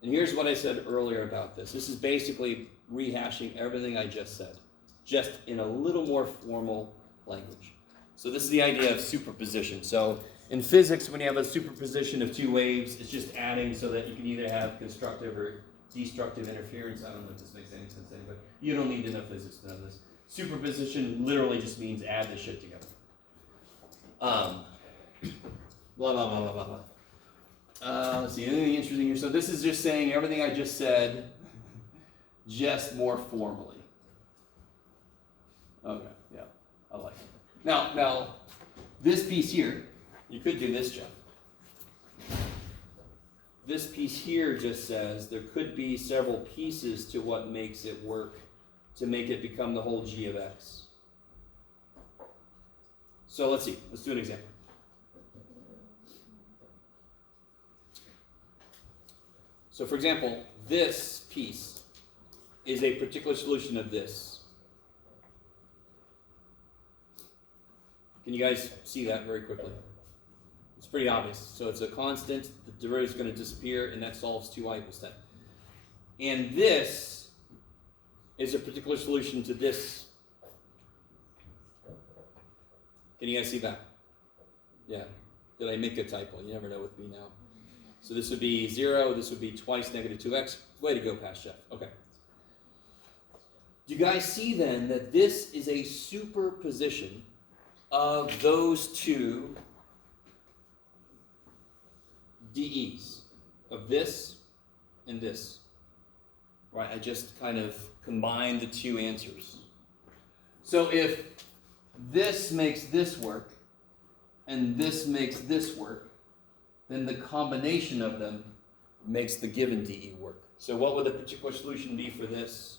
And here's what I said earlier about this. This is basically rehashing everything I just said, just in a little more formal language. So this is the idea of superposition. So in physics, when you have a superposition of two waves, it's just adding so that you can either have constructive or destructive interference. I don't know if this makes any sense to anybody. You don't need to know physics to know this. Superposition literally just means add the shit together. Blah, blah, blah, blah, blah, blah. Let's see, anything interesting here? So this is just saying everything I just said, just more formally. Okay, yeah, I like it. Now, this piece here, you could do this, Jeff. This piece here just says there could be several pieces to what makes it work to make it become the whole g of x. So let's see, let's do an example. So for example, this piece is a particular solution of this. Can you guys see that very quickly? It's pretty obvious. So it's a constant, the derivative is going to disappear, and that solves 2y equals 10. And this is a particular solution to this. Can you guys see that? Yeah. Did I make a typo? You never know with me now. So this would be 0, this would be twice negative 2x. Way to go, past Jeff. Okay. Do you guys see then that this is a superposition of those two DEs, of this and this? Right, I just kind of combined the two answers. So if this makes this work, and this makes this work, then the combination of them makes the given DE work. So what would the particular solution be for this?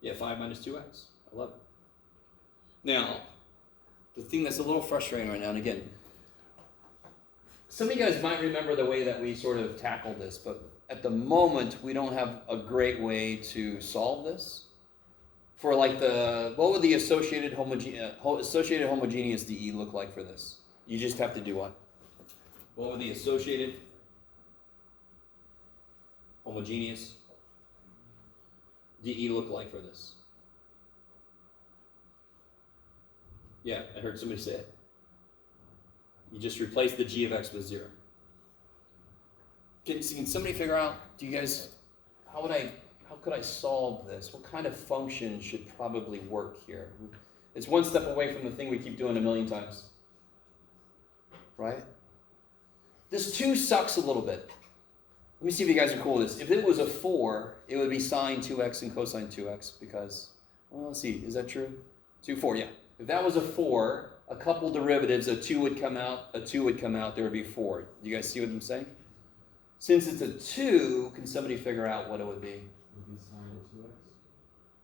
Yeah, 5 minus 2x. I love it. Now, the thing that's a little frustrating right now, and again, some of you guys might remember the way that we sort of tackled this, but at the moment, we don't have a great way to solve this. For like what would the associated homogeneous DE look like for this? You just have to do what? What would the associated homogeneous DE look like for this? Yeah, I heard somebody say it. You just replace the g of x with 0. Can somebody figure out, do you guys, how could I solve this? What kind of function should probably work here? It's one step away from the thing we keep doing a million times. Right? This 2 sucks a little bit. Let me see if you guys are cool with this. If it was a 4, it would be sine 2x and cosine 2x because, well, let's see, is that true? 2, 4, yeah. If that was a 4, a couple derivatives, a 2 would come out, a 2 would come out, there would be 4. Do you guys see what I'm saying? Since it's a 2, can somebody figure out what it would be? It would be sine of 2x,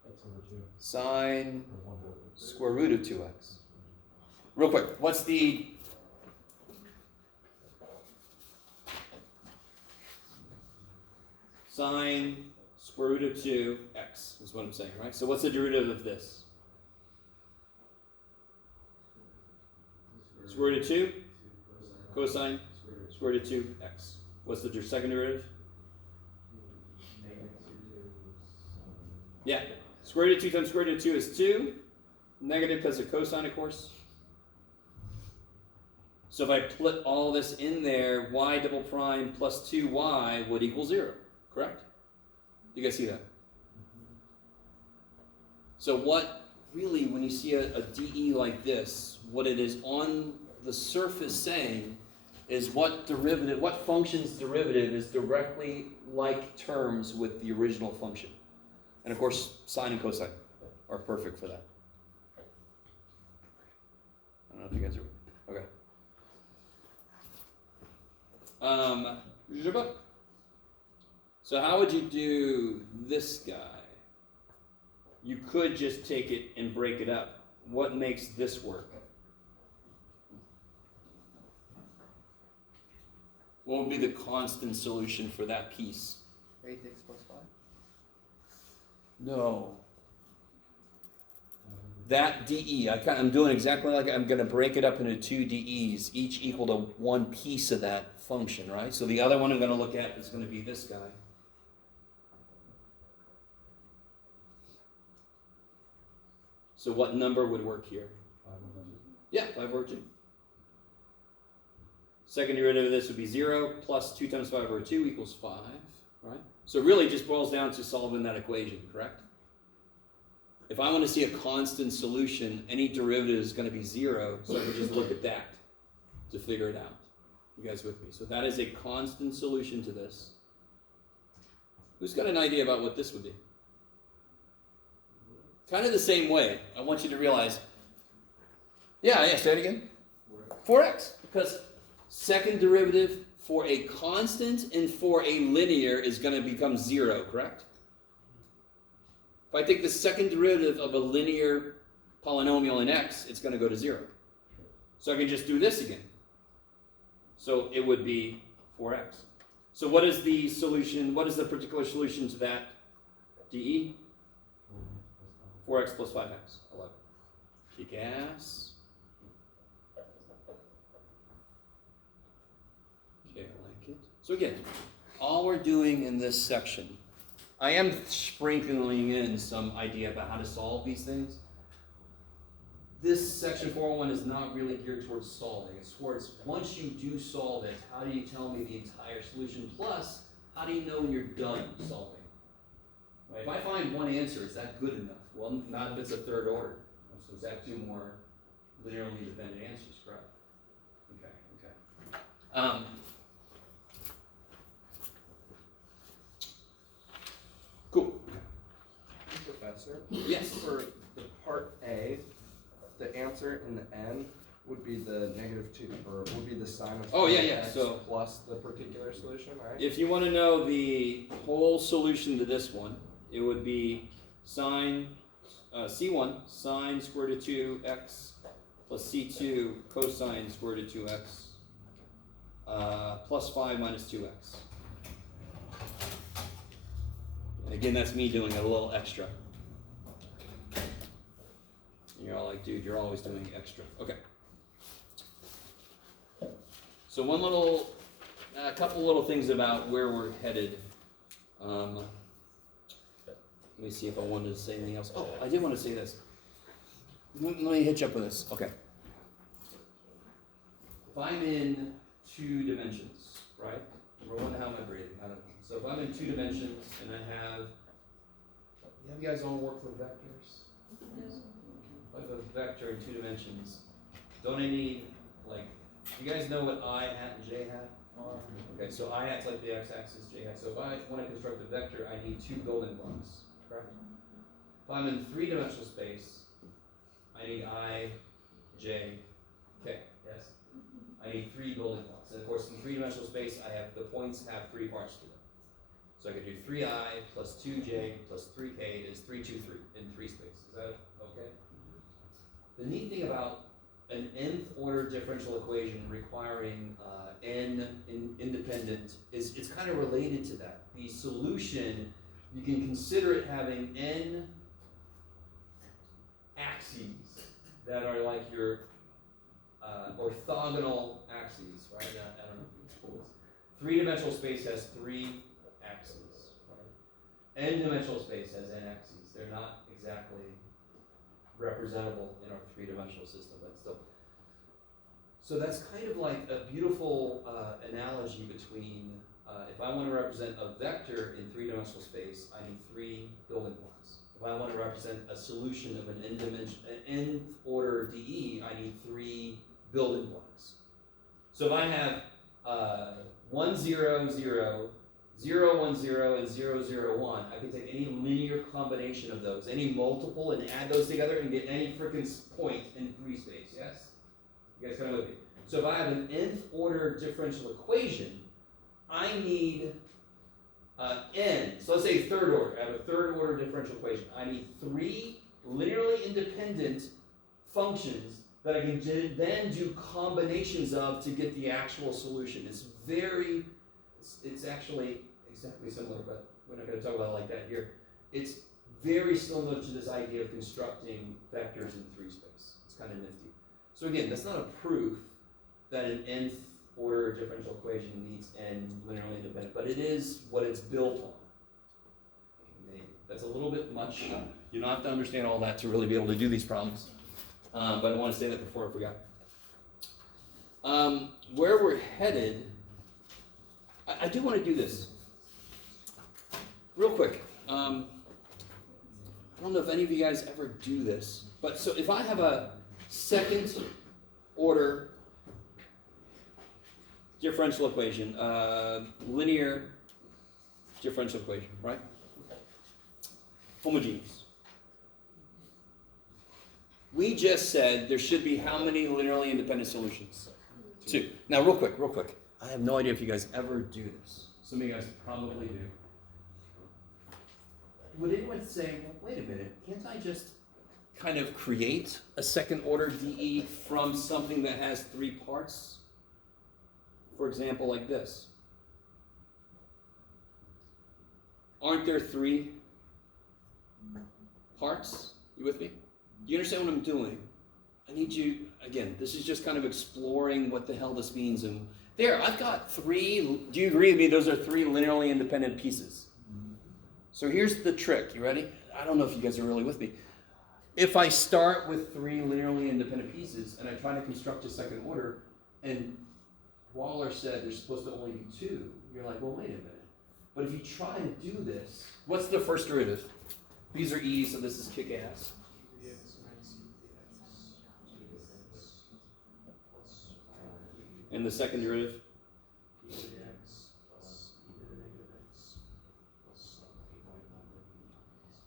x over 2, Sine or 1 over. square root of 2x. Real quick, what's the sine square root of 2x is what I'm saying, right? So what's the derivative of this? Square root of 2, cosine square root of 2x. What's the second derivative? Yeah, square root of 2 times square root of 2 is 2. Negative because of cosine, of course. So if I put all this in there, y double prime plus 2y would equal 0, correct? Do you guys see that? So what really, when you see a DE like this, what it is on the surface saying is what function's derivative is directly like terms with the original function. And of course, sine and cosine are perfect for that. I don't know if you guys are, okay. So how would you do this guy? You could just take it and break it up. What makes this work? What would be the constant solution for that piece? 8x plus 5. No. That DE, I'm doing exactly like I'm going to break it up into 2 DEs, each equal to one piece of that function, right? So the other one I'm going to look at is going to be this guy. So what number would work here? 5 over 2. Yeah, 5 over 2. Second derivative of this would be 0 plus 2 times 5 over 2 equals 5, right? So it really just boils down to solving that equation, correct? If I want to see a constant solution, any derivative is going to be 0, so I can just look at that to figure it out. You guys with me? So that is a constant solution to this. Who's got an idea about what this would be? Kind of the same way. I want you to realize, yeah, say it again. 4x. Because second derivative for a constant and for a linear is going to become 0, correct? If I take the second derivative of a linear polynomial in x, it's going to go to 0. So I can just do this again. So it would be 4x. So what is the solution? What is the particular solution to that DE? 4x plus 5x, 11. Kick ass. Okay, I like it. So again, all we're doing in this section, I am sprinkling in some idea about how to solve these things. This section 401 is not really geared towards solving. It's towards, once you do solve it, how do you tell me the entire solution? Plus, how do you know when you're done solving? Right? If I find one answer, is that good enough? Well, not if it's a third order. So is that 2 more linearly independent answers, correct? Okay. Cool. Professor? Yes. For the part A, the answer in the end would be the -2, or would be the sine of Oh, yeah. x So plus the particular solution, right? if you want to know the whole solution to this one, it would be sine C1 sine square root of 2x plus C2 cosine square root of 2x plus 5 minus 2x. And again, that's me doing a little extra. And you're all like, dude, you're always doing extra. Okay. So a couple little things about where we're headed Let me see if I wanted to say anything else. Oh, I did want to say this. Let me hit you up with this. Okay. If I'm in 2 dimensions, right? Number one, how am I breathing? I don't know. So if I'm in 2 dimensions and I have you guys all work with vectors? If I have a vector in 2 dimensions, don't I need, like, you guys know what I hat and j hat are? Okay, so I hat's like the x-axis, j hat. So if I want to construct a vector, I need 2 building blocks, correct? If I'm in 3-dimensional space, I need I, j, k, yes? I need 3 building blocks. And of course, in 3-dimensional space, the points have 3 parts to them. So I could do 3i plus 2j plus 3k is 3, 2, 3 in 3 space. Is that okay? The neat thing about an nth order differential equation requiring n independent is it's kind of related to that. The solution, you can consider it having n axes that are like your orthogonal axes, right? I don't know if it's cool. 3-dimensional space has 3 axes, right? N-dimensional space has n axes. They're not exactly representable in our 3-dimensional system, but still. So that's kind of like a beautiful analogy between if I want to represent a vector in 3-dimensional space, I need 3 building blocks. If I want to represent a solution of an nth order DE, I need 3 building blocks. So if I have 1, 0, 0, 0, 1, 0, and 0, 0, 1, I can take any linear combination of those, any multiple, and add those together and get any freaking point in 3 space, yes? You guys kind of with me? So if I have an nth order differential equation, I need n. So let's say 3rd order. I have a 3rd order differential equation. I need 3 linearly independent functions that I can then do combinations of to get the actual solution. It's actually exactly similar, but we're not going to talk about it like that here. It's very similar to this idea of constructing vectors in 3 space. It's kind of nifty. So again, that's not a proof that an nth order differential equation needs n linearly independent, but it is what it's built on. That's a little bit much. You don't have to understand all that to really be able to do these problems. But I want to say that before I forgot. Where we're headed, I do want to do this real quick. I don't know if any of you guys ever do this, but so if I have a 2nd order differential equation, linear differential equation, right? Homogeneous. We just said there should be how many linearly independent solutions? 2. Now, real quick. I have no idea if you guys ever do this. Some of you guys probably do. Would anyone say, well, wait a minute, can't I just kind of create a 2nd order DE from something that has 3 parts? For example, like this. Aren't there 3 parts? You with me? You understand what I'm doing? I need you, again, this is just kind of exploring what the hell this means. And there, I've got 3, do you agree with me? Those are 3 linearly independent pieces. So here's the trick. You ready? I don't know if you guys are really with me. If I start with 3 linearly independent pieces and I try to construct a 2nd order, and Waller said there's supposed to only be 2, you're like, well, wait a minute. But if you try to do this, what's the first derivative? These are e's, so this is kick-ass. And the 2nd derivative?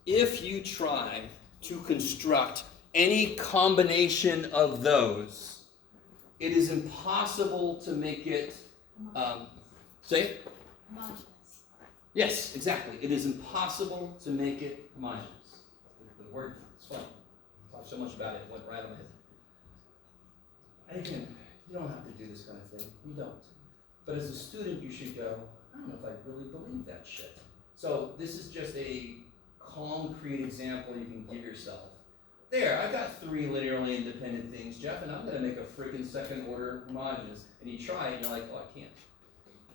If you try to construct any combination of those, it is impossible to make it, say it? Homogeneous. Yes, exactly. It is impossible to make it homogeneous. The word, it's fun. Talked so much about it, it went right on my head. And again, you don't have to do this kind of thing. You don't. But as a student, you should go, I don't know if I really believe that shit. So this is just a concrete example you can give yourself. There, I've got 3 linearly independent things, Jeff, and I'm going to make a freaking 2nd order homogeneous. And you try it, and you're like, oh, I can't.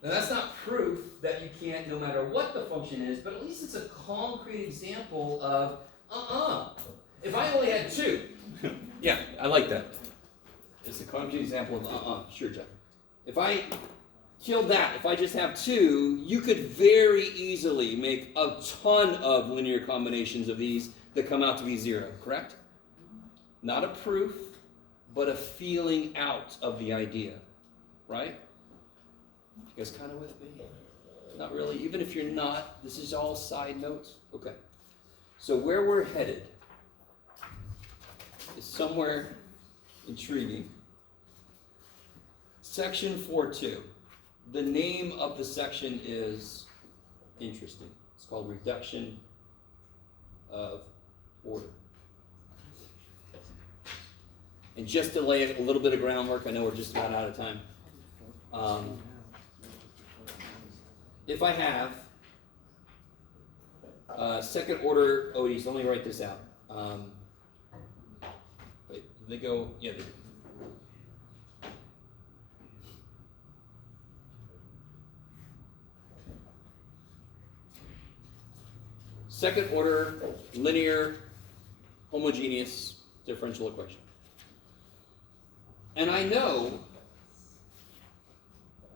Now that's not proof that you can't no matter what the function is, but at least it's a concrete example of, if I only had 2, yeah, I like that. It's a concrete example of, sure, Jeff. If I killed that, if I just have 2, you could very easily make a ton of linear combinations of these that come out to be 0, correct? Not a proof, but a feeling out of the idea, right? You guys kind of with me? Not really. Even if you're not, this is all side notes. Okay. So where we're headed is somewhere intriguing. Section 4.2. The name of the section is interesting. It's called Reduction of Order. And just to lay a little bit of groundwork, I know we're just about out of time. If I have second order ODEs, let me write this out. Wait, did they go? Yeah, they did. Second order linear homogeneous differential equation. And I know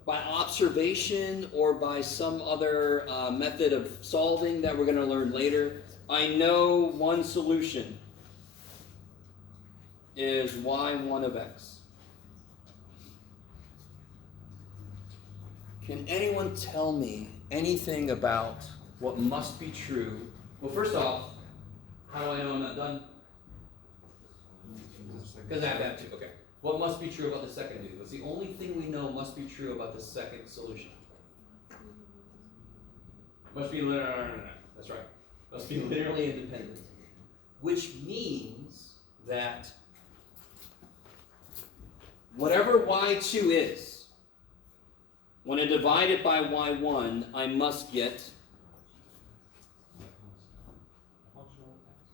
by observation or by some other method of solving that we're going to learn later, I know one solution is y1 of x. Can anyone tell me anything about what must be true? Well, first off, how do I know I'm not done? Because I have that too. Okay. What must be true about the second dude? What's the only thing we know must be true about the second solution? Must be linear. That's right. Must be linearly independent. Which means that whatever y2 is, when I divide it by y1, I must get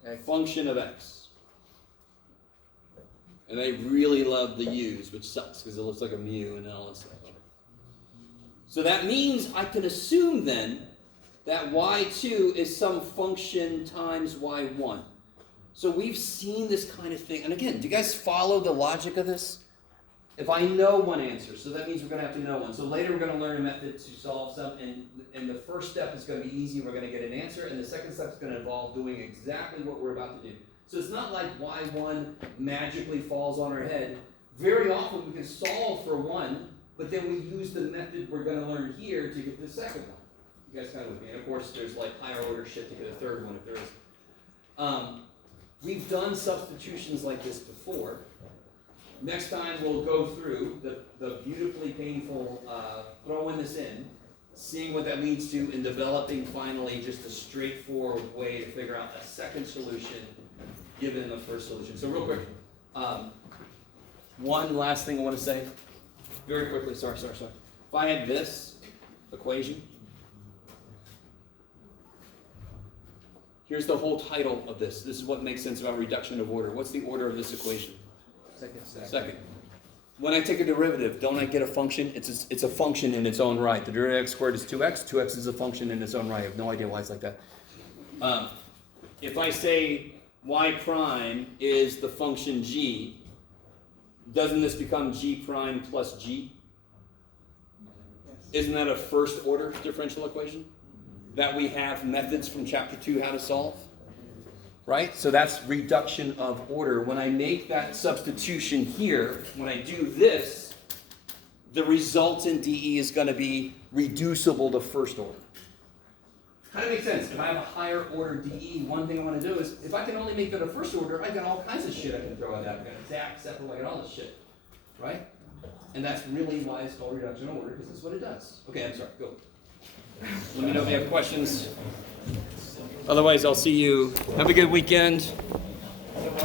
a function of x. And they really love the u's, which sucks because it looks like a mu and all that stuff. So that means I can assume then that y2 is some function times y1. So we've seen this kind of thing. And again, do you guys follow the logic of this? If I know one answer, so that means we're going to have to know one. So later we're going to learn a method to solve some, and the first step is going to be easy. We're going to get an answer, and the second step is going to involve doing exactly what we're about to do. So it's not like y1 magically falls on our head. Very often we can solve for 1, but then we use the method we're going to learn here to get the second one. You guys kind of with me? And of course there's like higher order shit to get a third one if there is. We've done substitutions like this before. Next time we'll go through the beautifully painful throwing this in, seeing what that leads to, and developing finally just a straightforward way to figure out a second solution given the first solution. So real quick, one last thing I want to say, very quickly, sorry. If I had this equation, here's the whole title of this. This is what makes sense about reduction of order. What's the order of this equation? Second. When I take a derivative, don't I get a function? It's a function in its own right. The derivative of x squared is 2x. 2x is a function in its own right. I have no idea why it's like that. If I say y prime is the function g, doesn't this become g prime plus g? Isn't that a first order differential equation that we have methods from chapter 2 how to solve? Right? So that's reduction of order. When I make that substitution here, when I do this, the resultant DE is going to be reducible to first order. Kind of makes sense. If I have a higher order DE, one thing I want to do is, if I can only make that a first order, I got all kinds of shit I can throw at that. I got exact, separate, and all this shit. Right? And that's really why it's called reduction of order, because that's what it does. Okay, I'm sorry. Go. Let me know if you have questions. Otherwise, I'll see you. Have a good weekend.